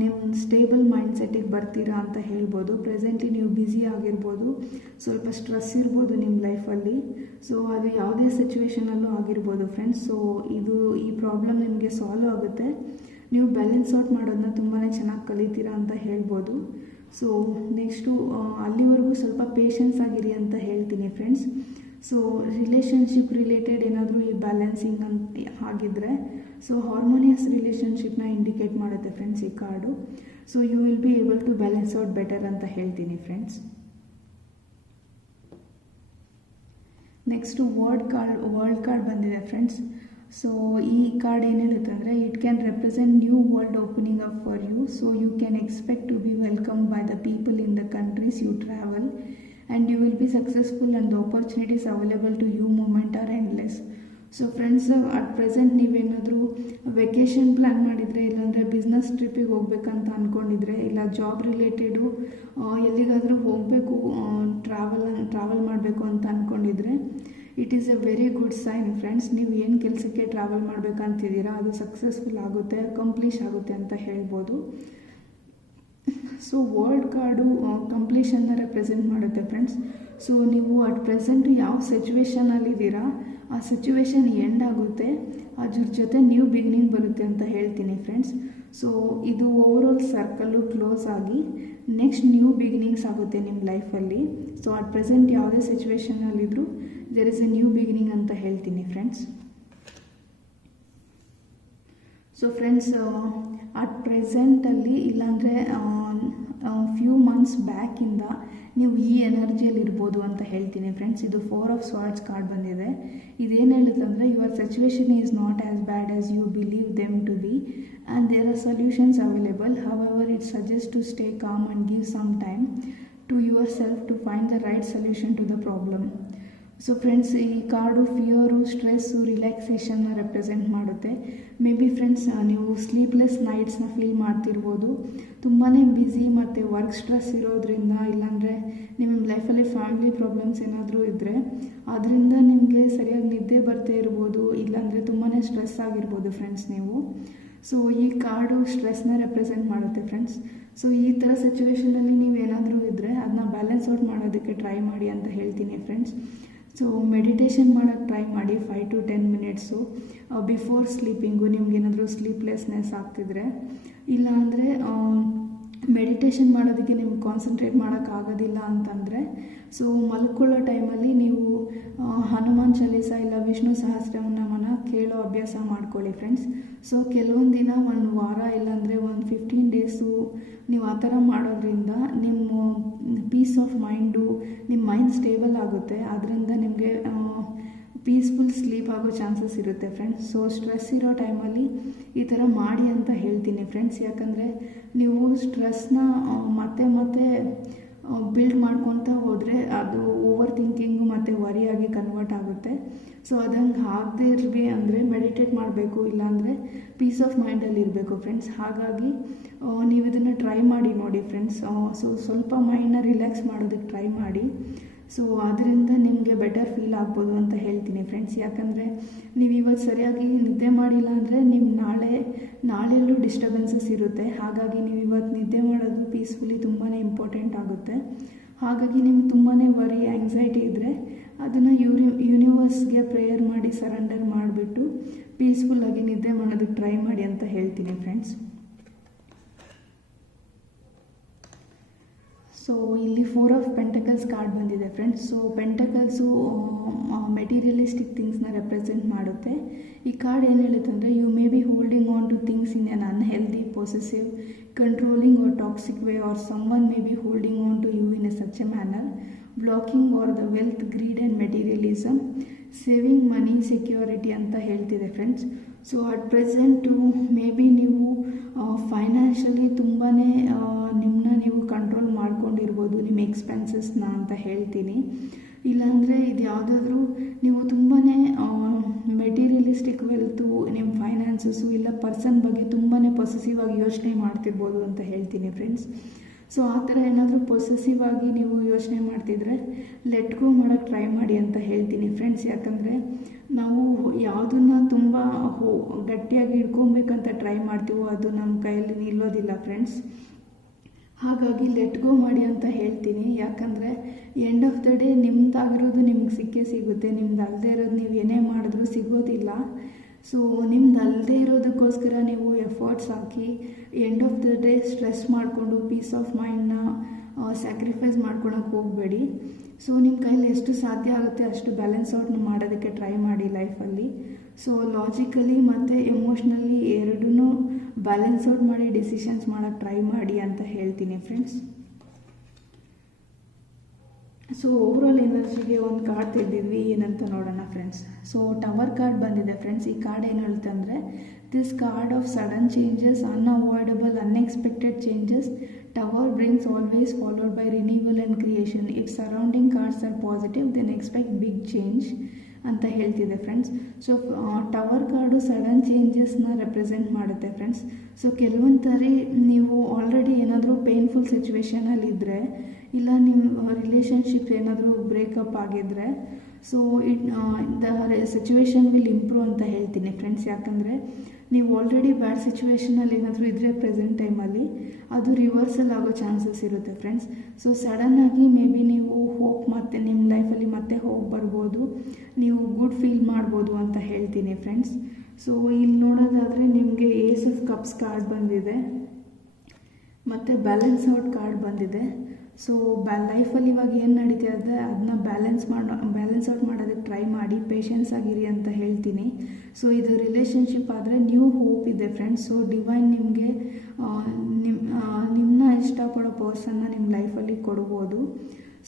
ನಿಮ್ಮ ಸ್ಟೇಬಲ್ ಮೈಂಡ್ ಸೆಟ್ಟಿಗೆ ಬರ್ತೀರಾ ಅಂತ ಹೇಳ್ಬೋದು. ಪ್ರೆಸೆಂಟ್ಲಿ ನೀವು ಬ್ಯುಸಿ ಆಗಿರ್ಬೋದು, ಸ್ವಲ್ಪ ಸ್ಟ್ರೆಸ್ ಇರ್ಬೋದು ನಿಮ್ಮ ಲೈಫಲ್ಲಿ. ಸೊ ಅದು ಯಾವುದೇ ಸಿಚುವೇಷನಲ್ಲೂ ಆಗಿರ್ಬೋದು ಫ್ರೆಂಡ್ಸ್. ಸೊ ಈ ಪ್ರಾಬ್ಲಮ್ ನಿಮಗೆ ಸಾಲ್ವ್ ಆಗುತ್ತೆ. ನೀವು ಬ್ಯಾಲೆನ್ಸ್ ಔಟ್ ಮಾಡೋದನ್ನ ತುಂಬಾ ಚೆನ್ನಾಗಿ ಕಲಿತೀರಾ ಅಂತ ಹೇಳ್ಬೋದು. ಸೊ ನೆಕ್ಸ್ಟು ಅಲ್ಲಿವರೆಗೂ ಸ್ವಲ್ಪ ಪೇಷನ್ಸ್ ಆಗಿರಿ ಅಂತ ಹೇಳ್ತೀನಿ ಫ್ರೆಂಡ್ಸ್. ಸೊ ರಿಲೇಷನ್ಶಿಪ್ ರಿಲೇಟೆಡ್ ಏನಾದರೂ ಈ ಬ್ಯಾಲೆನ್ಸಿಂಗ್ ಅಂತ ಆಗಿದ್ದರೆ ಸೊ ಹಾರ್ಮೋನಿಯಸ್ ರಿಲೇಷನ್ಶಿಪ್ನ ಇಂಡಿಕೇಟ್ ಮಾಡುತ್ತೆ ಫ್ರೆಂಡ್ಸ್ ಈ card. So you will be able to balance out better ಅಂತ ಹೇಳ್ತೀನಿ ಫ್ರೆಂಡ್ಸ್. ನೆಕ್ಸ್ಟು ವರ್ಲ್ಡ್ ಕಾರ್ಡ್ ಬಂದಿದೆ ಫ್ರೆಂಡ್ಸ್. ಸೊ ಈ ಕಾರ್ಡ್ ಏನು ಹೇಳುತ್ತೆ ಅಂದರೆ it can represent new world opening up for you. So you can expect to be welcome by the people in the countries you travel and you will be successful and the opportunities available to you moment are endless. So friends, at present ನೀವೇನಾದರೂ ವೆಕೇಷನ್ ಪ್ಲ್ಯಾನ್ ಮಾಡಿದರೆ, ಇಲ್ಲಾಂದರೆ ಬಿಸ್ನೆಸ್ ಟ್ರಿಪ್ಪಿಗೆ ಹೋಗ್ಬೇಕಂತ ಅಂದ್ಕೊಂಡಿದ್ರೆ, ಇಲ್ಲ ಜಾಬ್ ರಿಲೇಟೆಡು ಎಲ್ಲಿಗಾದರೂ ಹೋಗಬೇಕು, ಟ್ರಾವೆಲ್ ಮಾಡಬೇಕು ಅಂತ ಅಂದ್ಕೊಂಡಿದ್ರೆ it is a very good sign friends. ನೀವು ಏನು ಕೆಲಸಕ್ಕೆ ಟ್ರಾವೆಲ್ ಮಾಡಬೇಕಂತಿದ್ದೀರಾ ಅದು ಸಕ್ಸಸ್ಫುಲ್ ಆಗುತ್ತೆ, ಅಕಂಪ್ಲಿಷ್ ಆಗುತ್ತೆ ಅಂತ ಹೇಳ್ಬೋದು. ಸೊ ವರ್ಲ್ಡ್ ಕಾರ್ಡು ಕಂಪ್ಲೀಷನ್ನ ರೆಪ್ರೆಸೆಂಟ್ ಮಾಡುತ್ತೆ ಫ್ರೆಂಡ್ಸ್. ಸೊ ನೀವು ಅಟ್ ಪ್ರೆಸೆಂಟು ಯಾವ ಸಿಚುವೇಷನಲ್ಲಿದ್ದೀರಾ ಆ ಸಿಚುವೇಷನ್ ಎಂಡ್ ಆಗುತ್ತೆ, ಅದ್ರ ಜೊತೆ ನ್ಯೂ ಬಿಗಿನಿಂಗ್ ಬರುತ್ತೆ ಅಂತ ಹೇಳ್ತೀನಿ ಫ್ರೆಂಡ್ಸ್. ಸೊ ಇದು ಓವರಾಲ್ ಸರ್ಕಲ್ಲು ಕ್ಲೋಸ್ ಆಗಿ ನೆಕ್ಸ್ಟ್ ನ್ಯೂ ಬಿಗಿನಿಂಗ್ಸ್ ಆಗುತ್ತೆ ನಿಮ್ಮ ಲೈಫಲ್ಲಿ. ಸೊ ಅಟ್ ಪ್ರೆಸೆಂಟ್ ಯಾವುದೇ ಸಿಚುವೇಷನಲ್ಲಿದ್ದರೂ there is a new beginning ಅಂತ ಹೇಳ್ತೀನಿ ಫ್ರೆಂಡ್ಸ್. ಸೊ ಫ್ರೆಂಡ್ಸ್, ಅಟ್ ಪ್ರೆಸೆಂಟಲ್ಲಿ ಇಲ್ಲಾಂದರೆ ಫ್ಯೂ ಮಂತ್ಸ್ ಬ್ಯಾಕಿಂದ ನೀವು ಈ ಎನರ್ಜಿಯಲ್ಲಿ ಇರ್ಬೋದು ಅಂತ ಹೇಳ್ತೀನಿ ಫ್ರೆಂಡ್ಸ್. ಇದು 4 of Swords ಕಾರ್ಡ್ ಬಂದಿದೆ. ಇದೇನು ಹೇಳುತ್ತಂದರೆ your situation is not as bad as you believe them to be and there are solutions available. However, it suggests to stay calm and give some time to yourself to find the right solution to the problem. So friends, ಈ ಕಾರ್ಡು ಫಿಯರು, ಸ್ಟ್ರೆಸ್ಸು, ರಿಲ್ಯಾಕ್ಸೇಷನ್ನ ರೆಪ್ರೆಸೆಂಟ್ ಮಾಡುತ್ತೆ. ಮೇ ಬಿ ಫ್ರೆಂಡ್ಸ್, ನೀವು ಸ್ಲೀಪ್ಲೆಸ್ ನೈಟ್ಸ್ನ ಫೀಲ್ ಮಾಡ್ತಿರ್ಬೋದು. ತುಂಬಾ ಬ್ಯುಸಿ ಮತ್ತು ವರ್ಕ್ ಸ್ಟ್ರೆಸ್ ಇರೋದ್ರಿಂದ, ಇಲ್ಲಾಂದರೆ ನಿಮ್ಮ ಲೈಫಲ್ಲಿ ಫ್ಯಾಮಿಲಿ ಪ್ರಾಬ್ಲಮ್ಸ್ ಏನಾದರೂ ಇದ್ದರೆ ಅದರಿಂದ ನಿಮಗೆ ಸರಿಯಾಗಿ ನಿದ್ದೆ ಬರ್ತಾ ಇರ್ಬೋದು, ಇಲ್ಲಾಂದರೆ ತುಂಬಾ ಸ್ಟ್ರೆಸ್ ಆಗಿರ್ಬೋದು ಫ್ರೆಂಡ್ಸ್ ನೀವು. ಸೊ ಈ ಕಾರ್ಡು ಸ್ಟ್ರೆಸ್ನ ರೆಪ್ರೆಸೆಂಟ್ ಮಾಡುತ್ತೆ ಫ್ರೆಂಡ್ಸ್. ಸೊ ಈ ಥರ ಸಿಚುವೇಷನಲ್ಲಿ ನೀವೇನಾದರೂ ಇದ್ದರೆ ಅದನ್ನ ಬ್ಯಾಲೆನ್ಸ್ ಔಟ್ ಮಾಡೋದಕ್ಕೆ ಟ್ರೈ ಮಾಡಿ ಅಂತ ಹೇಳ್ತೀನಿ ಫ್ರೆಂಡ್ಸ್. ಸೊ ಮೆಡಿಟೇಷನ್ ಮಾಡೋಕ್ಕೆ ಟ್ರೈ ಮಾಡಿ 5 to 10 ಮಿನಿಟ್ಸು ಬಿಫೋರ್ ಸ್ಲೀಪಿಂಗು, ನಿಮ್ಗೇನಾದರೂ ಸ್ಲೀಪ್ಲೆಸ್ನೆಸ್ ಆಗ್ತಿದ್ರೆ. ಇಲ್ಲ ಅಂದರೆ ಮೆಡಿಟೇಷನ್ ಮಾಡೋದಕ್ಕೆ ನಿಮ್ಗೆ ಕಾನ್ಸಂಟ್ರೇಟ್ ಮಾಡೋಕ್ಕಾಗೋದಿಲ್ಲ ಅಂತಂದರೆ, ಸೊ ಮಲ್ಕೊಳ್ಳೋ ಟೈಮಲ್ಲಿ ನೀವು ಹನುಮಾನ್ ಚಾಲೀಸ ಇಲ್ಲ ವಿಷ್ಣು ಸಹಸ್ರನಾಮನ ಕೇಳೋ ಅಭ್ಯಾಸ ಮಾಡ್ಕೊಳ್ಳಿ ಫ್ರೆಂಡ್ಸ್. ಸೊ ಕೆಲವೊಂದು ದಿನ, 1 ವಾರ ಇಲ್ಲಾಂದರೆ 15 ಡೇಸು ನೀವು ಆ ಥರ ಮಾಡೋದ್ರಿಂದ ನಿಮ್ಮ ಪೀಸ್ ಆಫ್ ಮೈಂಡು, ನಿಮ್ಮ ಮೈಂಡ್ ಸ್ಟೇಬಲ್ ಆಗುತ್ತೆ. ಅದರಿಂದ ನಿಮಗೆ ಪೀಸ್ಫುಲ್ ಸ್ಲೀಪ್ ಆಗೋ ಚಾನ್ಸಸ್ ಇರುತ್ತೆ ಫ್ರೆಂಡ್ಸ್. ಸೊ ಸ್ಟ್ರೆಸ್ ಇರೋ ಟೈಮಲ್ಲಿ ಈ ಥರ ಮಾಡಿ ಅಂತ ಹೇಳ್ತೀನಿ ಫ್ರೆಂಡ್ಸ್. ಯಾಕಂದರೆ ನೀವು ಸ್ಟ್ರೆಸ್ನ ಮತ್ತೆ ಮತ್ತೆ ಬಿಲ್ಡ್ ಮಾಡ್ಕೊತಾ ಹೋದರೆ ಅದು ಓವರ್ ಥಿಂಕಿಂಗು ಮತ್ತು ವರಿಯಾಗಿ ಕನ್ವರ್ಟ್ ಆಗುತ್ತೆ. ಸೊ ಅದಂಗೆ ಆಗದೆ ಇರಲಿ ಅಂದರೆ ಮೆಡಿಟೇಟ್ ಮಾಡಬೇಕು, ಇಲ್ಲಾಂದರೆ ಪೀಸ್ ಆಫ್ ಮೈಂಡಲ್ಲಿ ಇರಬೇಕು ಫ್ರೆಂಡ್ಸ್. ಹಾಗಾಗಿ ನೀವು ಇದನ್ನು ಟ್ರೈ ಮಾಡಿ ನೋಡಿ ಫ್ರೆಂಡ್ಸ್. ಸೊ ಸ್ವಲ್ಪ ಮೈಂಡ್ನ ರಿಲ್ಯಾಕ್ಸ್ ಮಾಡೋದಕ್ಕೆ ಟ್ರೈ ಮಾಡಿ. ಸೊ ಅದರಿಂದ ನಿಮಗೆ ಬೆಟರ್ ಫೀಲ್ ಆಗ್ಬೋದು ಅಂತ ಹೇಳ್ತೀನಿ ಫ್ರೆಂಡ್ಸ್. ಯಾಕಂದರೆ ನೀವು ಇವತ್ತು ಸರಿಯಾಗಿ ನಿದ್ದೆ ಮಾಡಿಲ್ಲ ಅಂದರೆ ನಿಮ್ಮ ನಾಳೆಲ್ಲೂ ಡಿಸ್ಟರ್ಬೆನ್ಸಸ್ ಇರುತ್ತೆ. ಹಾಗಾಗಿ ನೀವು ಇವತ್ತು ನಿದ್ದೆ ಮಾಡೋದು ಪೀಸ್ಫುಲಿ ತುಂಬಾ ಇಂಪಾರ್ಟೆಂಟ್ ಆಗುತ್ತೆ. ಹಾಗಾಗಿ ನಿಮ್ಗೆ ತುಂಬಾ ವರಿ, ಆ್ಯಂಗ್ಸೈಟಿ ಇದ್ದರೆ ಅದನ್ನು ಯೂನಿವರ್ಸ್ಗೆ ಪ್ರೇಯರ್ ಮಾಡಿ ಸರೆಂಡರ್ ಮಾಡಿಬಿಟ್ಟು ಪೀಸ್ಫುಲ್ಲಾಗಿ ನಿದ್ದೆ ಮಾಡೋದಕ್ಕೆ ಟ್ರೈ ಮಾಡಿ ಅಂತ ಹೇಳ್ತೀನಿ ಫ್ರೆಂಡ್ಸ್. ಸೊ ಇಲ್ಲಿ 4 of Pentacles ಕಾರ್ಡ್ ಬಂದಿದೆ ಫ್ರೆಂಡ್ಸ್. ಸೊ ಪೆಂಟಕಲ್ಸು ಮೆಟೀರಿಯಲಿಸ್ಟಿಕ್ ಥಿಂಗ್ಸ್ನ ರೆಪ್ರೆಸೆಂಟ್ ಮಾಡುತ್ತೆ. ಈ ಕಾರ್ಡ್ ಏನು ಹೇಳುತ್ತಂದರೆ, you may be holding on to things in an unhealthy, possessive, controlling or toxic way, or someone may be holding on to you in a such a manner, blocking or the wealth, greed and materialism, saving money, security ಅಂತ ಹೇಳ್ತಿದೆ friends. So at present may be ನೀವು ಫೈನಾನ್ಷಿಯಲಿ ತುಂಬಾ ನಿಮ್ಮನ್ನ ನೀವು ಕಂಟ್ರೋಲ್ ಮಾಡ್ಕೊಂಡಿರ್ಬೋದು, ನಿಮ್ಮ ಎಕ್ಸ್ಪೆನ್ಸಸ್ನ ಅಂತ ಹೇಳ್ತೀನಿ. ಇಲ್ಲಾಂದರೆ ಇದು ಯಾವುದಾದ್ರೂ ನೀವು ತುಂಬಾ ಮೆಟೀರಿಯಲಿಸ್ಟಿಕ್ ವೆಲ್ತು, ನಿಮ್ಮ ಫೈನಾನ್ಸಸ್ಸು ಇಲ್ಲ ಪರ್ಸನ್ ಬಗ್ಗೆ ತುಂಬಾ ಪೊಸೆಸಿವ್ ಆಗಿ ಯೋಚನೆ ಮಾಡ್ತಿರ್ಬೋದು ಅಂತ ಹೇಳ್ತೀನಿ ಫ್ರೆಂಡ್ಸ್. ಸೊ ಆ ಥರ ಏನಾದರೂ ಪೊಸೆಸಿವ್ ಆಗಿ ನೀವು ಯೋಚನೆ ಮಾಡ್ತಿದ್ರೆ ಲೆಟ್ ಗೋ ಮಾಡೋಕ್ಕೆ ಟ್ರೈ ಮಾಡಿ ಅಂತ ಹೇಳ್ತೀನಿ ಫ್ರೆಂಡ್ಸ್. ಯಾಕಂದರೆ ನಾವು ಯಾವುದನ್ನ ತುಂಬ ಗಟ್ಟಿಯಾಗಿ ಇಟ್ಕೊಬೇಕಂತ ಟ್ರೈ ಮಾಡ್ತೀವೋ ಅದು ನಮ್ಮ ಕೈಯಲ್ಲಿ ನಿಲ್ಲೋದಿಲ್ಲ ಫ್ರೆಂಡ್ಸ್. ಹಾಗಾಗಿ ಲೆಟ್ ಗೋ ಮಾಡಿ ಅಂತ ಹೇಳ್ತೀನಿ. ಯಾಕಂದರೆ ಎಂಡ್ ಆಫ್ ದ ಡೇ ನಿಮ್ದಾಗಿರೋದು ನಿಮ್ಗೆ ಸಿಕ್ಕೇ ಸಿಗುತ್ತೆ, ನಿಮ್ದು ಅಲ್ಲದೆ ಇರೋದು ನೀವು ಏನೇ ಮಾಡಿದ್ರೂ ಸಿಗೋದಿಲ್ಲ. ಸೊ ನಿಮ್ದು ಅಲ್ಲದೆ ಇರೋದಕ್ಕೋಸ್ಕರ ನೀವು efforts hockey end of the day stress ಮಾಡಿಕೊಂಡು ಪೀಸ್ ಆಫ್ ಮೈಂಡ್ನ ಸ್ಯಾಕ್ರಿಫೈಸ್ ಮಾಡ್ಕೊಳಕ್ಕೆ ಹೋಗಬೇಡಿ. ಸೊ ನಿಮ್ಮ ಕೈಯಲ್ಲಿ ಎಷ್ಟು ಸಾಧ್ಯ ಆಗುತ್ತೆ ಅಷ್ಟು ಬ್ಯಾಲೆನ್ಸ್ ಔಟ್ನ ಮಾಡೋದಕ್ಕೆ ಟ್ರೈ ಮಾಡಿ ಲೈಫಲ್ಲಿ. ಸೊ ಲಾಜಿಕಲಿ ಮತ್ತು ಎಮೋಷ್ನಲಿ ಎರಡೂ ಬ್ಯಾಲೆನ್ಸ್ ಔಟ್ ಮಾಡಿ ಡಿಸಿಷನ್ಸ್ ಮಾಡೋಕ್ಕೆ ಟ್ರೈ ಮಾಡಿ ಅಂತ ಹೇಳ್ತೀನಿ ಫ್ರೆಂಡ್ಸ್. ಸೊ ಓವರಾಲ್ ಎನರ್ಜಿಗೆ ಒಂದು ಕಾರ್ಡ್ ತೆಗೆದಿದ್ವಿ, ಏನಂತ ನೋಡೋಣ ಫ್ರೆಂಡ್ಸ್. ಸೊ ಟವರ್ ಕಾರ್ಡ್ ಬಂದಿದೆ ಫ್ರೆಂಡ್ಸ್. ಈ ಕಾರ್ಡ್ ಏನು ಹೇಳುತ್ತೆ ಅಂದರೆ, this card of sudden changes, unavoidable, unexpected changes, tower brings always followed by renewal and creation. If surrounding cards are positive then expect big change ಅಂತ ಹೇಳ್ತಿದೆ friends. So tower card sudden ಚೇಂಜಸ್ನ ರೆಪ್ರೆಸೆಂಟ್ ಮಾಡುತ್ತೆ ಫ್ರೆಂಡ್ಸ್. ಸೊ ಕೆಲವೊಂದು ಸಾರಿ ನೀವು ಆಲ್ರೆಡಿ ಏನಾದರೂ ಪೇನ್ಫುಲ್ ಸಿಚುವೇಷನಲ್ಲಿದ್ದರೆ, ಇಲ್ಲ ನಿಮ್ಮ ರಿಲೇಷನ್ಶಿಪ್ ಏನಾದರೂ ಬ್ರೇಕಪ್ ಆಗಿದ್ದರೆ, so the situation will improve ಅಂತ ಹೇಳ್ತೀನಿ ಫ್ರೆಂಡ್ಸ್. ಯಾಕಂದರೆ ನೀವು ಆಲ್ರೆಡಿ ಬ್ಯಾಡ್ ಸಿಚುವೇಷನಲ್ಲಿ ಏನಾದರೂ ಇದ್ದರೆ ಪ್ರೆಸೆಂಟ್ ಟೈಮಲ್ಲಿ ಅದು ರಿವರ್ಸಲ್ ಆಗೋ ಚಾನ್ಸಸ್ ಇರುತ್ತೆ ಫ್ರೆಂಡ್ಸ್. ಸೊ ಸಡನ್ನಾಗಿ ಮೇ ಬಿ ನೀವು ಹೋಪ್ ಮತ್ತೆ ನಿಮ್ಮ ಲೈಫಲ್ಲಿ ಮತ್ತೆ ಹೋಗಿ ಬರ್ಬೋದು, ನೀವು ಗುಡ್ ಫೀಲ್ ಮಾಡ್ಬೋದು ಅಂತ ಹೇಳ್ತೀನಿ ಫ್ರೆಂಡ್ಸ್. ಸೊ ಇಲ್ಲಿ ನೋಡೋದಾದರೆ ನಿಮಗೆ ಏಸ್ ಆಫ್ ಕಪ್ಸ್ ಕಾರ್ಡ್ ಬಂದಿದೆ ಮತ್ತು ಬ್ಯಾಲೆನ್ಸ್ ಔಟ್ ಕಾರ್ಡ್ ಬಂದಿದೆ. ಸೊ ಲೈಫಲ್ಲಿ ಇವಾಗ ಏನು ನಡೀತಾ ಇದೆ ಅದನ್ನ ಬ್ಯಾಲೆನ್ಸ್ ಔಟ್ ಮಾಡೋದಕ್ಕೆ ಟ್ರೈ ಮಾಡಿ, ಪೇಷನ್ಸ್ ಆಗಿರಿ ಅಂತ ಹೇಳ್ತೀನಿ. ಸೊ ಇದು ರಿಲೇಷನ್ಶಿಪ್ ಆದರೆ ನ್ಯೂ ಹೋಪ್ ಇದೆ ಫ್ರೆಂಡ್ಸ್. ಸೊ ಡಿವೈನ್ ನಿಮಗೆ ನಿಮ್ಮನ್ನ ಇಷ್ಟಪಡೋ ಪರ್ಸನ್ನ ನಿಮ್ಮ ಲೈಫಲ್ಲಿ ಕೊಡ್ಬೋದು.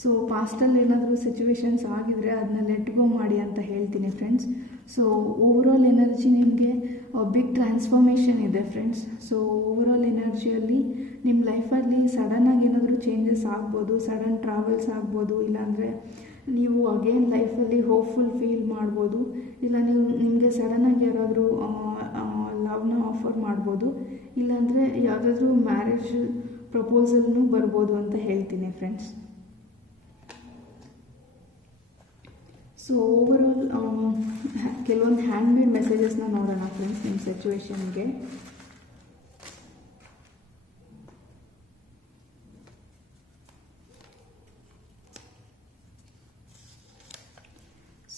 ಸೊ ಪಾಸ್ಟಲ್ಲಿ ಏನಾದರೂ ಸಿಚುವೇಶನ್ಸ್ ಆಗಿದರೆ ಅದನ್ನ ಲೆಟ್ ಗೋ ಮಾಡಿ ಅಂತ ಹೇಳ್ತೀನಿ ಫ್ರೆಂಡ್ಸ್. ಸೊ ಓವರಾಲ್ ಎನರ್ಜಿ ನಿಮಗೆ ಬಿಗ್ ಟ್ರಾನ್ಸ್ಫಾರ್ಮೇಷನ್ ಇದೆ ಫ್ರೆಂಡ್ಸ್. ಸೊ ಓವರಾಲ್ ಎನರ್ಜಿಯಲ್ಲಿ ನಿಮ್ಮ ಲೈಫಲ್ಲಿ ಸಡನ್ನಾಗಿ ಏನಾದರೂ ಚೇಂಜಸ್ ಆಗ್ಬೋದು, ಸಡನ್ ಟ್ರಾವೆಲ್ಸ್ ಆಗ್ಬೋದು, ಇಲ್ಲಾಂದರೆ ನೀವು ಅಗೇನ್ ಲೈಫಲ್ಲಿ ಹೋಪ್ಫುಲ್ ಫೀಲ್ ಮಾಡ್ಬೋದು, ಇಲ್ಲ ನಿಮಗೆ ಸಡನ್ನಾಗಿ ಯಾರಾದರೂ ಲವ್ನ ಆಫರ್ ಮಾಡ್ಬೋದು, ಇಲ್ಲಾಂದರೆ ಯಾವುದಾದ್ರೂ ಮ್ಯಾರೇಜ್ ಪ್ರಪೋಸಲ್ನೂ ಬರ್ಬೋದು ಅಂತ ಹೇಳ್ತೀನಿ ಫ್ರೆಂಡ್ಸ್. ಸೊ ಓವರಾಲ್ ಕೆಲವೊಂದು ಹ್ಯಾಂಡ್ಮೇಡ್ ಮೆಸೇಜಸ್ನ ನೋಡೋಣ ಫ್ರೆಂಡ್ಸ್ ನಿಮ್ಮ ಸಿಚುವೇಶನ್ಗೆ.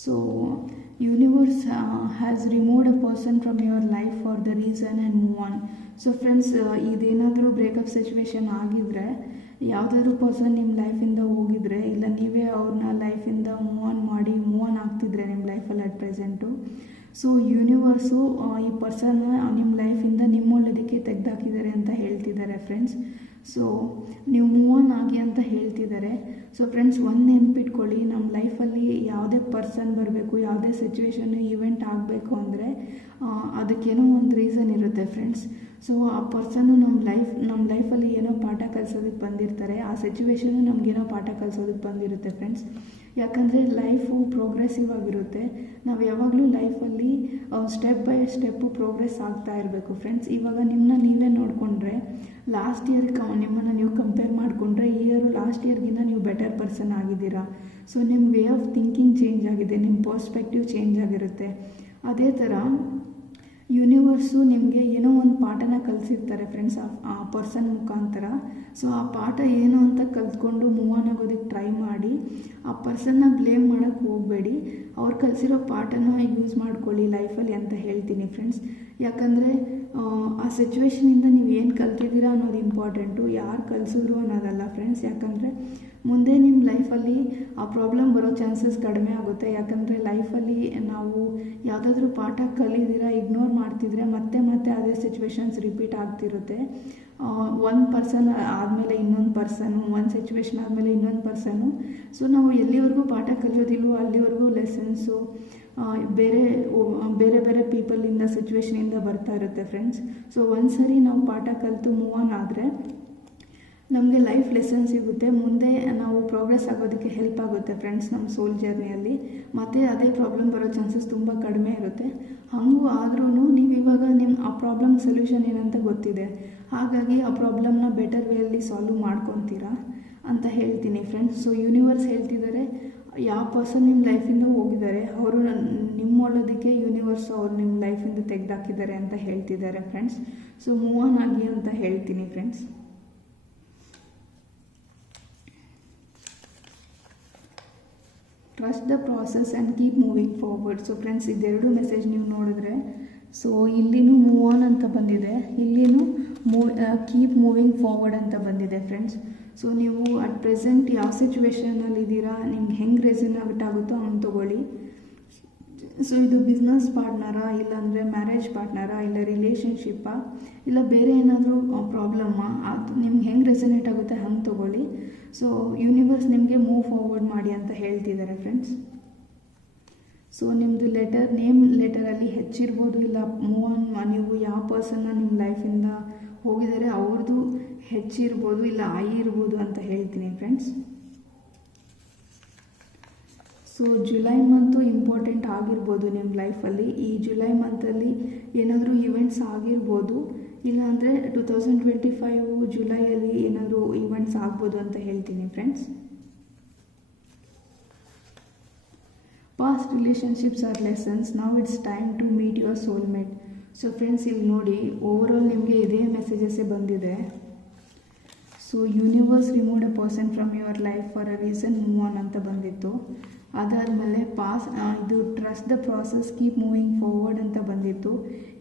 So universe has removed a person from your life for the reason and move on. So friends, ಇದೇನಾದರೂ ಬ್ರೇಕಪ್ ಸಿಚುವೇಶನ್ ಆಗಿದ್ರೆ, ಯಾವುದಾದ್ರೂ ಪರ್ಸನ್ ನಿಮ್ಮ ಲೈಫಿಂದ ಹೋಗಿದ್ರೆ, ಇಲ್ಲ ನೀವೇ ಅವ್ರನ್ನ ಲೈಫಿಂದ ಮೂವ್ ಆನ್ ಆಗ್ತಿದ್ರೆ ನಿಮ್ಮ ಲೈಫಲ್ಲಿ ಅಟ್ ಪ್ರೆಸೆಂಟು, ಸೊ ಯೂನಿವರ್ಸು ಈ ಪರ್ಸನ್ನ ನಿಮ್ಮ ಲೈಫಿಂದ ನಿಮ್ಮ ಒಳ್ಳೆದಕ್ಕೆ ತೆಗೆದಾಕಿದ್ದಾರೆ ಅಂತ ಹೇಳ್ತಿದ್ದಾರೆ ಫ್ರೆಂಡ್ಸ್. ಸೊ ನೀವು ಮೂವ್ ಆನ್ ಆಗಿ ಅಂತ ಹೇಳ್ತಿದ್ದಾರೆ. ಸೊ ಫ್ರೆಂಡ್ಸ್, ಒಂದು ನೆನ್ಪಿಟ್ಕೊಳ್ಳಿ, ನಮ್ಮ ಲೈಫಲ್ಲಿ ಯಾವುದೇ ಪರ್ಸನ್ ಬರಬೇಕು, ಯಾವುದೇ ಸಿಚುವೇಶನ್ ಇವೆಂಟ್ ಆಗಬೇಕು ಅಂದರೆ ಅದಕ್ಕೇನೋ ಒಂದು ರೀಸನ್ ಇರುತ್ತೆ ಫ್ರೆಂಡ್ಸ್. ಸೊ ಆ ಪರ್ಸನ್ನು ನಮ್ಮ ಲೈಫಲ್ಲಿ ಏನೋ ಪಾಠ ಕಲಿಸೋದಕ್ಕೆ ಬಂದಿರ್ತಾರೆ, ಆ ಸಿಚುವೇಶನ್ನು ನಮಗೇನೋ ಪಾಠ ಕಲಿಸೋದಕ್ಕೆ ಬಂದಿರುತ್ತೆ ಫ್ರೆಂಡ್ಸ್. ಯಾಕಂದರೆ ಲೈಫು ಪ್ರೋಗ್ರೆಸಿವ್ ಆಗಿರುತ್ತೆ. ನಾವು ಯಾವಾಗಲೂ ಲೈಫಲ್ಲಿ ಸ್ಟೆಪ್ ಬೈ ಸ್ಟೆಪ್ಪು ಪ್ರೋಗ್ರೆಸ್ ಆಗ್ತಾ ಇರಬೇಕು ಫ್ರೆಂಡ್ಸ್. ಇವಾಗ ನಿಮ್ಮನ್ನ ನೀವೇ ನೋಡಿಕೊಂಡ್ರೆ, ಲಾಸ್ಟ್ ಇಯರ್ಗೆ ನಿಮ್ಮನ್ನು ನೀವು ಕಂಪೇರ್ ಮಾಡಿಕೊಂಡ್ರೆ, ಈ ಇಯರು ಲಾಸ್ಟ್ ಇಯರ್ಗಿಂತ ನೀವು ಬೆಟರ್ ಪರ್ಸನ್ ಆಗಿದ್ದೀರಾ. ಸೊ ನಿಮ್ಮ ವೇ ಆಫ್ ಥಿಂಕಿಂಗ್ ಚೇಂಜ್ ಆಗಿದೆ, ನಿಮ್ಮ ಪರ್ಸ್ಪೆಕ್ಟಿವ್ ಚೇಂಜ್ ಆಗಿರುತ್ತೆ. ಅದೇ ಥರ ಯೂನಿವರ್ಸು ನಿಮಗೆ ಏನೋ ಒಂದು ಪಾಠನ ಕಲಿಸಿರ್ತಾರೆ ಫ್ರೆಂಡ್ಸ್ ಆ ಪರ್ಸನ್ ಮುಖಾಂತರ. ಸೊ ಆ ಪಾಠ ಏನು ಅಂತ ಕಲ್ತ್ಕೊಂಡು ಮೂವ್ ಆನ್ ಆಗೋದಕ್ಕೆ ಟ್ರೈ ಮಾಡಿ. ಆ ಪರ್ಸನ್ನ ಬ್ಲೇಮ್ ಮಾಡೋಕ್ಕೆ ಹೋಗಬೇಡಿ, ಅವ್ರು ಕಲಿಸಿರೋ ಪಾಠನ ಯೂಸ್ ಮಾಡ್ಕೊಳ್ಳಿ ಲೈಫಲ್ಲಿ ಅಂತ ಹೇಳ್ತೀನಿ ಫ್ರೆಂಡ್ಸ್. ಯಾಕಂದರೆ ಆ ಸಿಚುವೇಶನಿಂದ ನೀವು ಏನು ಕಲ್ತಿದ್ದೀರಾ ಅನ್ನೋದು ಇಂಪಾರ್ಟೆಂಟು, ಯಾರು ಕಲಿಸಿದ್ರು ಅನ್ನೋದಲ್ಲ ಫ್ರೆಂಡ್ಸ್. ಯಾಕಂದರೆ ಮುಂದೆ ನಿಮ್ಮ ಲೈಫಲ್ಲಿ ಆ ಪ್ರಾಬ್ಲಮ್ ಬರೋ ಚಾನ್ಸಸ್ ಕಡಿಮೆ ಆಗುತ್ತೆ. ಯಾಕಂದರೆ ಲೈಫಲ್ಲಿ ನಾವು ಯಾವುದಾದ್ರೂ ಪಾಠ ಕಲಿದಿರಾ ಇಗ್ನೋರ್ ಮಾಡ್ತಿದ್ರೆ ಮತ್ತೆ ಅದೇ ಸಿಚುವೇಶನ್ಸ್ ರಿಪೀಟ್ ಆಗ್ತಿರುತ್ತೆ. ಒಂದು ಪರ್ಸನ್ ಆದಮೇಲೆ ಇನ್ನೊಂದು ಪರ್ಸನು, ಒಂದು ಸಿಚುವೇಶನ್ ಆದಮೇಲೆ ಇನ್ನೊಂದು ಪರ್ಸನು. ಸೊ ನಾವು ಎಲ್ಲಿವರೆಗೂ ಪಾಠ ಕಲಿಯೋದಿಲ್ವೋ ಅಲ್ಲಿವರೆಗೂ ಲೆಸನ್ಸು ಬೇರೆ ಬೇರೆ ಪೀಪಲಿಂದ ಸಿಚುವೇಶನಿಂದ ಬರ್ತಾ ಇರುತ್ತೆ ಫ್ರೆಂಡ್ಸ್. ಸೊ ಒಂದು ಸರಿ ನಾವು ಪಾಠ ಕಲಿತು ಮೂವ್ ಆನ್ ಆದರೆ ನಮಗೆ ಲೈಫ್ ಲೆಸನ್ ಸಿಗುತ್ತೆ, ಮುಂದೆ ನಾವು ಪ್ರೋಗ್ರೆಸ್ ಆಗೋದಕ್ಕೆ ಹೆಲ್ಪ್ ಆಗುತ್ತೆ ಫ್ರೆಂಡ್ಸ್ ನಮ್ಮ ಸೋಲ್ ಜರ್ನಿಯಲ್ಲಿ. ಮತ್ತು ಅದೇ ಪ್ರಾಬ್ಲಮ್ ಬರೋ ಚಾನ್ಸಸ್ ತುಂಬ ಕಡಿಮೆ ಇರುತ್ತೆ. ಹಾಗೂ ಆದ್ರೂ ನೀವು ಇವಾಗ ಆ ಪ್ರಾಬ್ಲಮ್ ಸೊಲ್ಯೂಷನ್ ಏನಂತ ಗೊತ್ತಿದೆ, ಹಾಗಾಗಿ ಆ ಪ್ರಾಬ್ಲಮ್ನ ಬೆಟರ್ ವೇಯಲ್ಲಿ ಸಾಲ್ವ್ ಮಾಡ್ಕೊತೀರಾ ಅಂತ ಹೇಳ್ತೀನಿ ಫ್ರೆಂಡ್ಸ್. ಸೊ ಯೂನಿವರ್ಸ್ ಹೇಳ್ತಿದ್ದಾರೆ, ಯಾವ ಪರ್ಸನ್ ನಿಮ್ಮ ಲೈಫಿಂದ ಹೋಗಿದ್ದಾರೆ ಅವರು ನಿಮ್ಮ ಒಳ್ಳೋದಕ್ಕೆ ಯೂನಿವರ್ಸ್ ಅವ್ರು ನಿಮ್ಮ ಲೈಫಿಂದ ತೆಗೆದಾಕಿದ್ದಾರೆ ಅಂತ ಹೇಳ್ತಿದ್ದಾರೆ ಫ್ರೆಂಡ್ಸ್. ಸೊ ಮೂವ್ ಆನ್ ಆಗಿ ಅಂತ ಹೇಳ್ತೀನಿ friends. Trust the process and keep moving forward. So friends, ಇದೆರಡು ಮೆಸೇಜ್ ನೀವು ನೋಡಿದ್ರೆ, ಸೊ ಇಲ್ಲಿನೂ ಮೂವ್ ಆನ್ ಅಂತ ಬಂದಿದೆ, ಇಲ್ಲಿನೂ ಕೀಪ್ ಮೂವಿಂಗ್ ಫಾರ್ವರ್ಡ್ ಅಂತ ಬಂದಿದೆ ಫ್ರೆಂಡ್ಸ್. ಸೊ ನೀವು ಅಟ್ ಪ್ರೆಸೆಂಟ್ ಯಾವ ಸಿಚುವೇಶನಲ್ಲಿ ಇದ್ದೀರಾ, ನಿಮ್ಗೆ ಹೆಂಗೆ ರೆಸನೇಟ್ ಆಗುತ್ತೋ ಹಂಗೆ ತೊಗೊಳ್ಳಿ. ಸೊ ಇದು ಬಿಸ್ನೆಸ್ ಪಾರ್ಟ್ನರಾ, ಇಲ್ಲಾಂದರೆ ಮ್ಯಾರೇಜ್ ಪಾರ್ಟ್ನರಾ, ಇಲ್ಲ ರಿಲೇಷನ್ಶಿಪ್ಪಾ, ಇಲ್ಲ ಬೇರೆ ಏನಾದರೂ ಪ್ರಾಬ್ಲಮ್ಮಾ, ಅದು ನಿಮ್ಗೆ ಹೆಂಗೆ ರೆಸನೇಟ್ ಆಗುತ್ತೆ ಹಂಗೆ ತೊಗೊಳ್ಳಿ. ಸೊ ಯೂನಿವರ್ಸ್ ನಿಮಗೆ ಮೂವ್ ಫಾರ್ವರ್ಡ್ ಮಾಡಿ ಅಂತ ಹೇಳ್ತಿದ್ದಾರೆ ಫ್ರೆಂಡ್ಸ್. ಸೊ ನಿಮ್ಮದು ನೇಮ್ ಲೆಟರಲ್ಲಿ ಹೆಚ್ಚಿರ್ಬೋದು, ಇಲ್ಲ ಮೂವ್ ಆನ್ ನೀವು ಯಾವ ಪರ್ಸನ್ನ ನಿಮ್ಮ ಲೈಫಿಂದ ಹೋಗಿದ್ದಾರೆ ಅವ್ರದ್ದು ಹೆಚ್ಚಿರ್ಬೋದು, ಇಲ್ಲ ಇರ್ಬೋದು ಅಂತ ಹೇಳ್ತೀನಿ friends. So July month important ಆಗಿರ್ಬೋದು ನಿಮ್ಮ ಲೈಫಲ್ಲಿ. ಈ ಜುಲೈ ಮಂತಲ್ಲಿ ಏನಾದರೂ ಇವೆಂಟ್ಸ್ ಆಗಿರ್ಬೋದು, ಇಲ್ಲಾಂದರೆ 2025 ಜುಲೈಯಲ್ಲಿ ಏನಾದರೂ ಇವೆಂಟ್ಸ್ ಆಗ್ಬೋದು ಅಂತ ಹೇಳ್ತೀನಿ friends. Past relationships are lessons, now it's time to meet your soulmate. So friends, ಇಲ್ಲಿ ನೋಡಿ ಓವರಾಲ್ ನಿಮಗೆ ಇದೇ ಮೆಸೇಜಸ್ಸೇ ಬಂದಿದೆ. So universe removed a person from your life for a reason, move on ಅಂತ ಬಂದಿತ್ತು. ಅದಾದಮೇಲೆ ಇದು trust the process, keep moving forward ಅಂತ ಬಂದಿತ್ತು.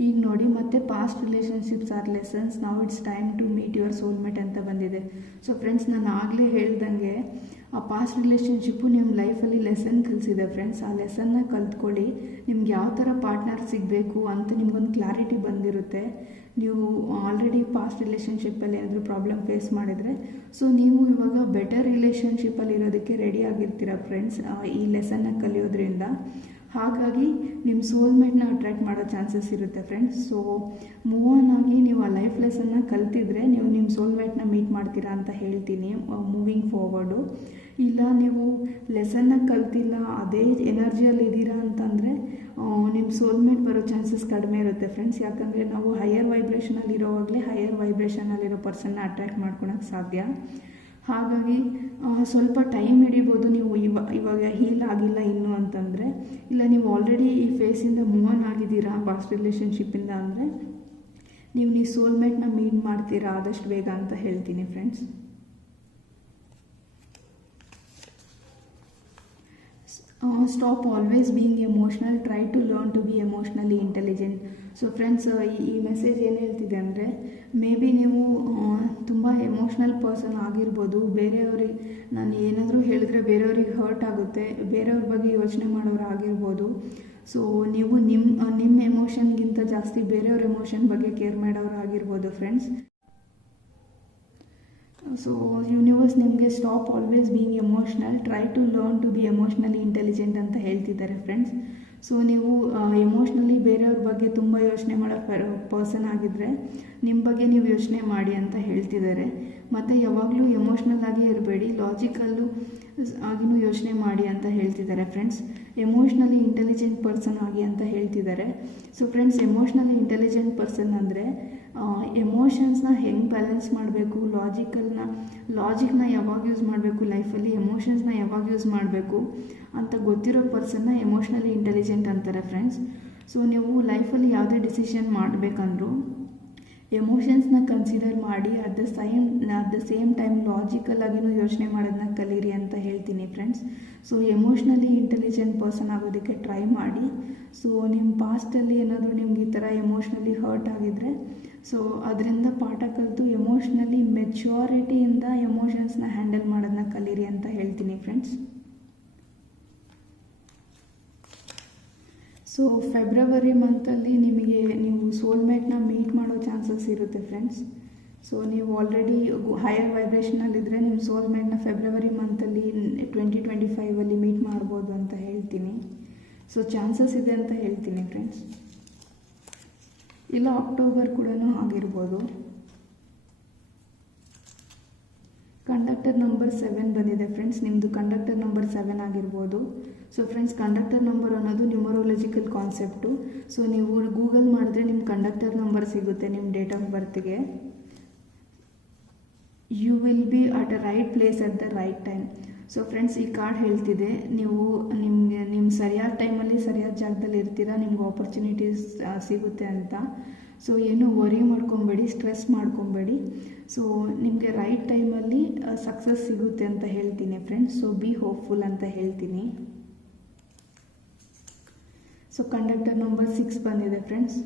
ಈಗ ನೋಡಿ ಮತ್ತೆ past relationships are lessons, now it's time to meet your soulmate ಅಂತ ಬಂದಿದೆ. ಸೊ ಫ್ರೆಂಡ್ಸ್, ನಾನು ಆಗಲೇ ಹೇಳ್ದಂಗೆ ಆ ಪಾಸ್ಟ್ ರಿಲೇಷನ್ಶಿಪ್ಪು ನಿಮ್ಮ ಲೈಫಲ್ಲಿ ಲೆಸನ್ ಕಲಿಸಿದೆ ಫ್ರೆಂಡ್ಸ್. ಆ ಲೆಸನ್ನ ಕಲ್ತ್ಕೊಳ್ಳಿ. ನಿಮ್ಗೆ ಯಾವ ಥರ ಪಾರ್ಟ್ನರ್ ಸಿಗಬೇಕು ಅಂತ ನಿಮ್ಗೊಂದು ಕ್ಲಾರಿಟಿ ಬಂದಿರುತ್ತೆ. ನೀವು ಆಲ್ರೆಡಿ ಪಾಸ್ಟ್ ರಿಲೇಷನ್ಶಿಪ್ಪಲ್ಲಿ ಏನಾದರೂ ಪ್ರಾಬ್ಲಮ್ ಫೇಸ್ ಮಾಡಿದರೆ, ಸೊ ನೀವು ಇವಾಗ ಬೆಟರ್ ರಿಲೇಷನ್ಶಿಪ್ಪಲ್ಲಿ ಇರೋದಕ್ಕೆ ರೆಡಿ ಆಗಿರ್ತೀರ ಫ್ರೆಂಡ್ಸ್ ಈ ಲೆಸನ್ನ ಕಲಿಯೋದ್ರಿಂದ. ಹಾಗಾಗಿ ನಿಮ್ಮ ಸೋಲ್ಮೇಟ್ನ ಅಟ್ರ್ಯಾಕ್ಟ್ ಮಾಡೋ ಚಾನ್ಸಸ್ ಇರುತ್ತೆ ಫ್ರೆಂಡ್ಸ್. ಸೊ ಮೂವ್ ಆನ್ ಆಗಿ ನೀವು ಆ ಲೈಫ್ ಲೆಸನ್ನ ಕಲ್ತಿದ್ರೆ ನೀವು ನಿಮ್ಮ ಸೋಲ್ಮೇಟ್ನ ಮೀಟ್ ಮಾಡ್ತೀರಾ ಅಂತ ಹೇಳ್ತೀನಿ ಮೂವಿಂಗ್ ಫಾರ್ವರ್ಡು. ಇಲ್ಲ ನೀವು ಲೆಸನ್ನ ಕಲ್ತಿಲ್ಲ, ಅದೇ ಎನರ್ಜಿಯಲ್ಲಿ ಇದ್ದೀರಾ ಅಂತಂದರೆ ನಿಮ್ಮ ಸೋಲ್ಮೇಟ್ ಬರೋ ಚಾನ್ಸಸ್ ಕಡಿಮೆ ಇರುತ್ತೆ ಫ್ರೆಂಡ್ಸ್. ಯಾಕಂದರೆ ನಾವು ಹೈಯರ್ ವೈಬ್ರೇಷನಲ್ಲಿರೋವಾಗಲೇ ಹೈಯರ್ ವೈಬ್ರೇಷನಲ್ಲಿರೋ ಪರ್ಸನ್ನ ಅಟ್ರ್ಯಾಕ್ಟ್ ಮಾಡ್ಕೊಳಕ್ಕೆ ಸಾಧ್ಯ. ಹಾಗಾಗಿ ಸ್ವಲ್ಪ ಟೈಮ್ ಹಿಡಿಬೋದು. ನೀವು ಇವಾಗ ಹೀಲ್ ಆಗಿಲ್ಲ ಇನ್ನೂ ಅಂತಂದರೆ, ಇಲ್ಲ ನೀವು ಆಲ್ರೆಡಿ ಈ ಫೇಸಿಂದ ಮೂವ್ ಆನ್ ಆಗಿದ್ದೀರಾ ಪಾಸ್ಟ್ ರಿಲೇಷನ್ಶಿಪ್ಪಿಂದ ಅಂದರೆ ನೀವು ಸೋಲ್ಮೇಟ್ನ ಮೀಟ್ ಮಾಡ್ತೀರಾ ಆದಷ್ಟು ಬೇಗ ಅಂತ ಹೇಳ್ತೀನಿ friends. Stop always being emotional, try to learn to be emotionally intelligent. So friends, ಈ ಮೆಸೇಜ್ ಏನು ಹೇಳ್ತಿದೆ ಅಂದರೆ, ಮೇ ಬಿ ನೀವು ತುಂಬ ಎಮೋಷ್ನಲ್ ಪರ್ಸನ್ ಆಗಿರ್ಬೋದು. ಬೇರೆಯವ್ರಿಗೆ ನಾನು ಏನಾದರೂ ಹೇಳಿದ್ರೆ ಬೇರೆಯವ್ರಿಗೆ ಹರ್ಟ್ ಆಗುತ್ತೆ, ಬೇರೆಯವ್ರ ಬಗ್ಗೆ ಯೋಚನೆ ಮಾಡೋರು ಆಗಿರ್ಬೋದು. ಸೊ ನೀವು ನಿಮ್ಮ ಎಮೋಷನ್ಗಿಂತ ಜಾಸ್ತಿ ಬೇರೆಯವ್ರ ಎಮೋಷನ್ ಬಗ್ಗೆ ಕೇರ್ ಮಾಡೋರು ಆಗಿರ್ಬೋದು ಫ್ರೆಂಡ್ಸ್. ಸೊ ಯೂನಿವರ್ಸ್ ನಿಮಗೆ stop always being emotional, try to learn to be emotionally intelligent ಅಂತ ಹೇಳ್ತಿದ್ದಾರೆ ಫ್ರೆಂಡ್ಸ್. ಸೊ ನೀವು ಎಮೋಷ್ನಲಿ ಬೇರೆಯವ್ರ ಬಗ್ಗೆ ತುಂಬ ಯೋಚನೆ ಮಾಡೋ ಪರ್ಸನ್ ಆಗಿದ್ದರೆ ನಿಮ್ಮ ಬಗ್ಗೆ ನೀವು ಯೋಚನೆ ಮಾಡಿ ಅಂತ ಹೇಳ್ತಿದ್ದಾರೆ. ಮತ್ತು ಯಾವಾಗಲೂ ಎಮೋಷ್ನಲ್ ಆಗಿ ಇರಬೇಡಿ, ಲಾಜಿಕಲ್ಲು ಆಗಿನೂ ಯೋಚನೆ ಮಾಡಿ ಅಂತ ಹೇಳ್ತಿದ್ದಾರೆ ಫ್ರೆಂಡ್ಸ್. ಎಮೋಷ್ನಲಿ ಇಂಟೆಲಿಜೆಂಟ್ ಪರ್ಸನ್ ಆಗಿ ಅಂತ ಹೇಳ್ತಿದ್ದಾರೆ. So friends, emotionally intelligent person ಅಂದರೆ ಎಮೋಷನ್ಸ್ನ ಹೆಂಗೆ ಬ್ಯಾಲೆನ್ಸ್ ಮಾಡಬೇಕು, ಲಾಜಿಕ್ನ ಯಾವಾಗ ಯೂಸ್ ಮಾಡಬೇಕು ಲೈಫಲ್ಲಿ, ಎಮೋಷನ್ಸ್ನ ಯಾವಾಗ ಯೂಸ್ ಮಾಡಬೇಕು ಅಂತ ಗೊತ್ತಿರೋ ಪರ್ಸನ್ನ ಎಮೋಷ್ನಲಿ ಇಂಟೆಲಿಜೆಂಟ್ ಅಂತಾರೆ ಫ್ರೆಂಡ್ಸ್. ಸೊ ನೀವು ಲೈಫಲ್ಲಿ ಯಾವುದೇ ಡಿಸಿಷನ್ ಮಾಡಬೇಕಂದ್ರೂ ಎಮೋಷನ್ಸ್ನ ಕನ್ಸಿಡರ್ ಮಾಡಿ at the same time logical ಆಗಿನೂ ಯೋಚನೆ ಮಾಡೋದನ್ನ ಕಲೀರಿ ಅಂತ ಹೇಳ್ತೀನಿ friends. So emotionally intelligent person ಆಗೋದಕ್ಕೆ ಟ್ರೈ ಮಾಡಿ. ಸೊ ನಿಮ್ಮ ಪಾಸ್ಟಲ್ಲಿ ಏನಾದರೂ ನಿಮ್ಗೆ ಈ ಥರ ಎಮೋಷ್ನಲಿ ಹರ್ಟ್ ಆಗಿದ್ದರೆ ಸೊ ಅದರಿಂದ ಪಾಠ ಕಲಿತು ಎಮೋಷ್ನಲಿ ಮೆಚ್ಯೂರಿಟಿಯಿಂದ ಎಮೋಷನ್ಸ್ನ ಹ್ಯಾಂಡಲ್ ಮಾಡೋದನ್ನ ಕಲೀರಿ ಅಂತ ಹೇಳ್ತೀನಿ ಫ್ರೆಂಡ್ಸ್. ಸೊ ಫೆಬ್ರವರಿ ಮಂತಲ್ಲಿ ನೀವು ಸೋಲ್ಮೇಟ್ನ ಮೀಟ್ ಮಾಡೋ ಚಾನ್ಸಸ್ ಇರುತ್ತೆ ಫ್ರೆಂಡ್ಸ್. ಸೊ ನೀವು ಆಲ್ರೆಡಿ ಹೈಯರ್ ವೈಬ್ರೇಷನಲ್ಲಿದ್ದರೆ ನಿಮ್ಮ ಸೋಲ್ಮೇಟ್ನ ಫೆಬ್ರವರಿ ಮಂತಲ್ಲಿ 2025 ಮೀಟ್ ಮಾಡ್ಬೋದು ಅಂತ ಹೇಳ್ತೀನಿ. ಸೊ ಚಾನ್ಸಸ್ ಇದೆ ಅಂತ ಹೇಳ್ತೀನಿ ಫ್ರೆಂಡ್ಸ್. ಇಲ್ಲ ಅಕ್ಟೋಬರ್ ಕೂಡ ಆಗಿರ್ಬೋದು. ಕಂಡಕ್ಟರ್ ನಂಬರ್ 7 ಬಂದಿದೆ ಫ್ರೆಂಡ್ಸ್. ನಿಮ್ಮದು ಕಂಡಕ್ಟರ್ ನಂಬರ್ 7 ಆಗಿರ್ಬೋದು. ಸೊ ಫ್ರೆಂಡ್ಸ್, ಕಂಡಕ್ಟರ್ ನಂಬರ್ ಅನ್ನೋದು ನ್ಯೂಮರಾಲಜಿಕಲ್ ಕಾನ್ಸೆಪ್ಟು. ಸೊ ನೀವು ಗೂಗಲ್ ಮಾಡಿದ್ರೆ ನಿಮ್ಮ ಕಂಡಕ್ಟರ್ ನಂಬರ್ ಸಿಗುತ್ತೆ ನಿಮ್ಮ ಡೇಟ್ ಆಫ್ ಬರ್ತ್ಗೆ. You will be at a right place at the right time. So friends, ಈ ಕಾರ್ಡ್ ಹೇಳ್ತಿದೆ ನಿಮ್ಮ ಸರಿಯಾದ ಟೈಮಲ್ಲಿ ಸರಿಯಾದ ಜಾಗದಲ್ಲಿ ಇರ್ತೀರಾ, ನಿಮ್ಗೆ ಆಪರ್ಚುನಿಟೀಸ್ ಸಿಗುತ್ತೆ ಅಂತ. ಸೊ ಏನು ವರಿ ಮಾಡ್ಕೊಬೇಡಿ, ಸ್ಟ್ರೆಸ್ ಮಾಡ್ಕೊಬೇಡಿ. ಸೊ ನಿಮಗೆ ರೈಟ್ ಟೈಮಲ್ಲಿ ಸಕ್ಸಸ್ ಸಿಗುತ್ತೆ ಅಂತ ಹೇಳ್ತೀನಿ ಫ್ರೆಂಡ್ಸ್. ಸೊ ಬಿ ಹೋಪ್ಫುಲ್ ಅಂತ ಹೇಳ್ತೀನಿ. ಸೊ ಕಂಡಕ್ಟರ್ ನಂಬರ್ 6 ಬಂದಿದೆ ಫ್ರೆಂಡ್ಸ್.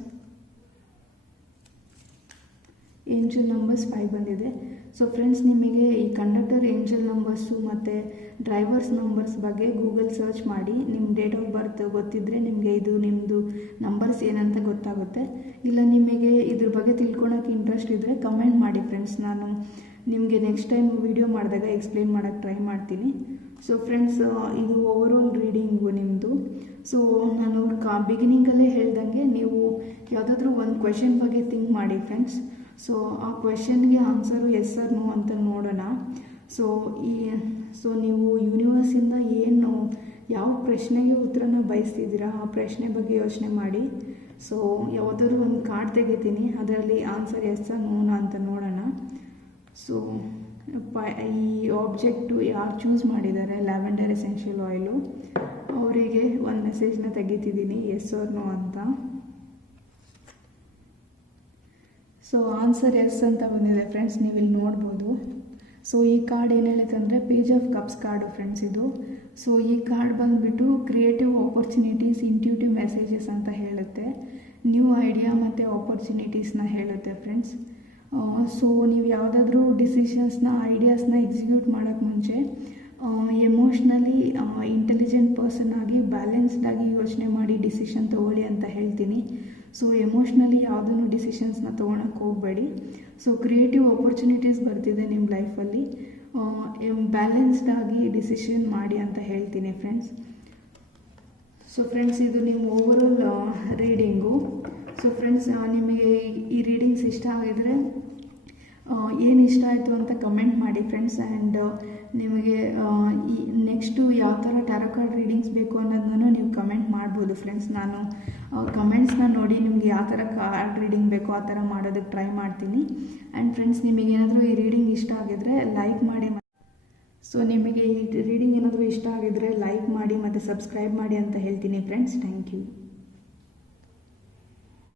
ಏಂಜಲ್ ನಂಬರ್ಸ್ 5 ಬಂದಿದೆ. ಸೊ ಫ್ರೆಂಡ್ಸ್, ನಿಮಗೆ ಈ ಕಂಡಕ್ಟರ್ ಏಂಜಲ್ ನಂಬರ್ಸು ಮತ್ತು ಡ್ರೈವರ್ಸ್ ನಂಬರ್ಸ್ ಬಗ್ಗೆ ಗೂಗಲ್ ಸರ್ಚ್ ಮಾಡಿ. ನಿಮ್ಮ ಡೇಟ್ ಆಫ್ ಬರ್ತ್ ಗೊತ್ತಿದ್ದರೆ ನಿಮಗೆ ನಿಮ್ಮದು ನಂಬರ್ಸ್ ಏನಂತ ಗೊತ್ತಾಗುತ್ತೆ. ಇಲ್ಲ ನಿಮಗೆ ಇದ್ರ ಬಗ್ಗೆ ತಿಳ್ಕೊಳಕ್ಕೆ ಇಂಟ್ರೆಸ್ಟ್ ಇದ್ದರೆ ಕಮೆಂಟ್ ಮಾಡಿ ಫ್ರೆಂಡ್ಸ್. ನಾನು ನಿಮಗೆ ನೆಕ್ಸ್ಟ್ ಟೈಮ್ ವಿಡಿಯೋ ಮಾಡಿದಾಗ ಎಕ್ಸ್ಪ್ಲೇನ್ ಮಾಡೋಕ್ಕೆ ಟ್ರೈ ಮಾಡ್ತೀನಿ. ಸೊ ಫ್ರೆಂಡ್ಸ್, ಇದು ಓವರಾಲ್ ರೀಡಿಂಗು ನಿಮ್ಮದು. ಸೊ ನಾನು ಬಿಗಿನಿಂಗಲ್ಲೇ ಹೇಳ್ದಂಗೆ ನೀವು ಯಾವುದಾದ್ರೂ ಒಂದು ಕ್ವೆಶನ್ ಬಗ್ಗೆ ಥಿಂಕ್ ಮಾಡಿ ಫ್ರೆಂಡ್ಸ್. ಸೊ ಆ ಕ್ವೆಶನ್ಗೆ ಆನ್ಸರು ಎಸ್ ಆರ್ ನೋ ಅಂತ ನೋಡೋಣ. ಸೊ ನೀವು ಯೂನಿವರ್ಸಿಂದ ಯಾವ ಪ್ರಶ್ನೆಗೆ ಉತ್ತರನ ಬಯಸ್ತಿದ್ದೀರಾ ಆ ಪ್ರಶ್ನೆ ಬಗ್ಗೆ ಯೋಚನೆ ಮಾಡಿ. ಸೊ ಯಾವುದಾದ್ರೂ ಒಂದು ಕಾರ್ಡ್ ತೆಗಿತೀನಿ, ಅದರಲ್ಲಿ ಆನ್ಸರ್ ಎಸ್ ಆರ್ ನೋನಾ ಅಂತ ನೋಡೋಣ. ಸೊ ಈ ಆಬ್ಜೆಕ್ಟು ಯಾರು ಚೂಸ್ ಮಾಡಿದ್ದಾರೆ ಲ್ಯಾವೆಂಡರ್ ಎಸೆನ್ಷಿಯಲ್ ಆಯಿಲು, ಅವರಿಗೆ ಒಂದು ಮೆಸೇಜ್ನ ತೆಗಿತಿದ್ದೀನಿ ಎಸ್ ಆರ್ ನೋ ಅಂತ. ಸೊ ಆನ್ಸರ್ ಎಸ್ ಅಂತ ಬಂದಿದೆ ಫ್ರೆಂಡ್ಸ್, ನೀವು ಇಲ್ಲಿ ನೋಡ್ಬೋದು. ಸೊ ಈ ಕಾರ್ಡ್ ಏನು ಹೇಳುತ್ತೆ ಅಂದರೆ page of cups card friends ಇದು. ಸೊ ಈ ಕಾರ್ಡ್ ಬಂದುಬಿಟ್ಟು ಕ್ರಿಯೇಟಿವ್ ಆಪರ್ಚುನಿಟೀಸ್, ಇಂಟ್ಯೂಟಿವ್ ಮೆಸೇಜಸ್ ಅಂತ ಹೇಳುತ್ತೆ. ನ್ಯೂ ಐಡಿಯಾ ಮತ್ತು ಆಪರ್ಚುನಿಟೀಸ್ನ ಹೇಳುತ್ತೆ ಫ್ರೆಂಡ್ಸ್. ಸೊ ನೀವು ಯಾವುದಾದ್ರೂ ಡಿಸಿಷನ್ಸ್ನ, ಐಡಿಯಾಸ್ನ ಎಕ್ಸಿಕ್ಯೂಟ್ ಮಾಡೋಕ್ಕೆ ಮುಂಚೆ ಎಮೋಷ್ನಲಿ ಇಂಟೆಲಿಜೆಂಟ್ ಪರ್ಸನ್ ಆಗಿ ಬ್ಯಾಲೆನ್ಸ್ಡಾಗಿ ಯೋಚನೆ ಮಾಡಿ ಡಿಸಿಷನ್ ತೊಗೊಳ್ಳಿ ಅಂತ ಹೇಳ್ತೀನಿ. ಸೊ ಎಮೋಷ್ನಲಿ ಯಾವುದೂ ಡಿಸಿಷನ್ಸ್ನ ತೊಗೊಳಕ್ಕೆ ಹೋಗಬೇಡಿ. ಸೊ ಕ್ರಿಯೇಟಿವ್ ಆಪರ್ಚುನಿಟೀಸ್ ಬರ್ತಿದೆ ನಿಮ್ಮ ಲೈಫಲ್ಲಿ, ಬ್ಯಾಲೆನ್ಸ್ಡಾಗಿ ಡಿಸಿಷನ್ ಮಾಡಿ ಅಂತ ಹೇಳ್ತೀನಿ ಫ್ರೆಂಡ್ಸ್. ಸೊ ಫ್ರೆಂಡ್ಸ್, ಇದು ನಿಮ್ಮ ಓವರಾಲ್ ರೀಡಿಂಗು. ಸೊ ಫ್ರೆಂಡ್ಸ್, ನಿಮಗೆ ಈ ರೀಡಿಂಗ್ಸ್ ಇಷ್ಟ ಆಗಿದರೆ ಏನು ಇಷ್ಟ ಆಯಿತು ಅಂತ ಕಮೆಂಟ್ ಮಾಡಿ ಫ್ರೆಂಡ್ಸ್. ಆ್ಯಂಡ್ ನಿಮಗೆ ಈ ನೆಕ್ಸ್ಟು ಯಾವ ಥರ ಟ್ಯಾರೋ ಕಾರ್ಡ್ ರೀಡಿಂಗ್ಸ್ ಬೇಕು ಅನ್ನೋದನ್ನು ನೀವು ಕಮೆಂಟ್ ಮಾಡ್ಬೋದು ಫ್ರೆಂಡ್ಸ್. ನಾನು ಕಮೆಂಟ್ಸ್ನ ನೋಡಿ ನಿಮಗೆ ಯಾವ ಥರ ಕಾರ್ಡ್ ರೀಡಿಂಗ್ ಬೇಕೋ ಆ ಥರ ಮಾಡೋದಕ್ಕೆ ಟ್ರೈ ಮಾಡ್ತೀನಿ. ಆ್ಯಂಡ್ ಫ್ರೆಂಡ್ಸ್, ನಿಮಗೇನಾದರೂ ಈ ರೀಡಿಂಗ್ ಇಷ್ಟ ಆಗಿದರೆ ಲೈಕ್ ಮಾಡಿ. ಸೊ ನಿಮಗೆ ಈ ರೀಡಿಂಗ್ ಏನಾದರೂ ಇಷ್ಟ ಆಗಿದರೆ ಲೈಕ್ ಮಾಡಿ ಮತ್ತು ಸಬ್ಸ್ಕ್ರೈಬ್ ಮಾಡಿ ಅಂತ ಹೇಳ್ತೀನಿ ಫ್ರೆಂಡ್ಸ್. Thank you.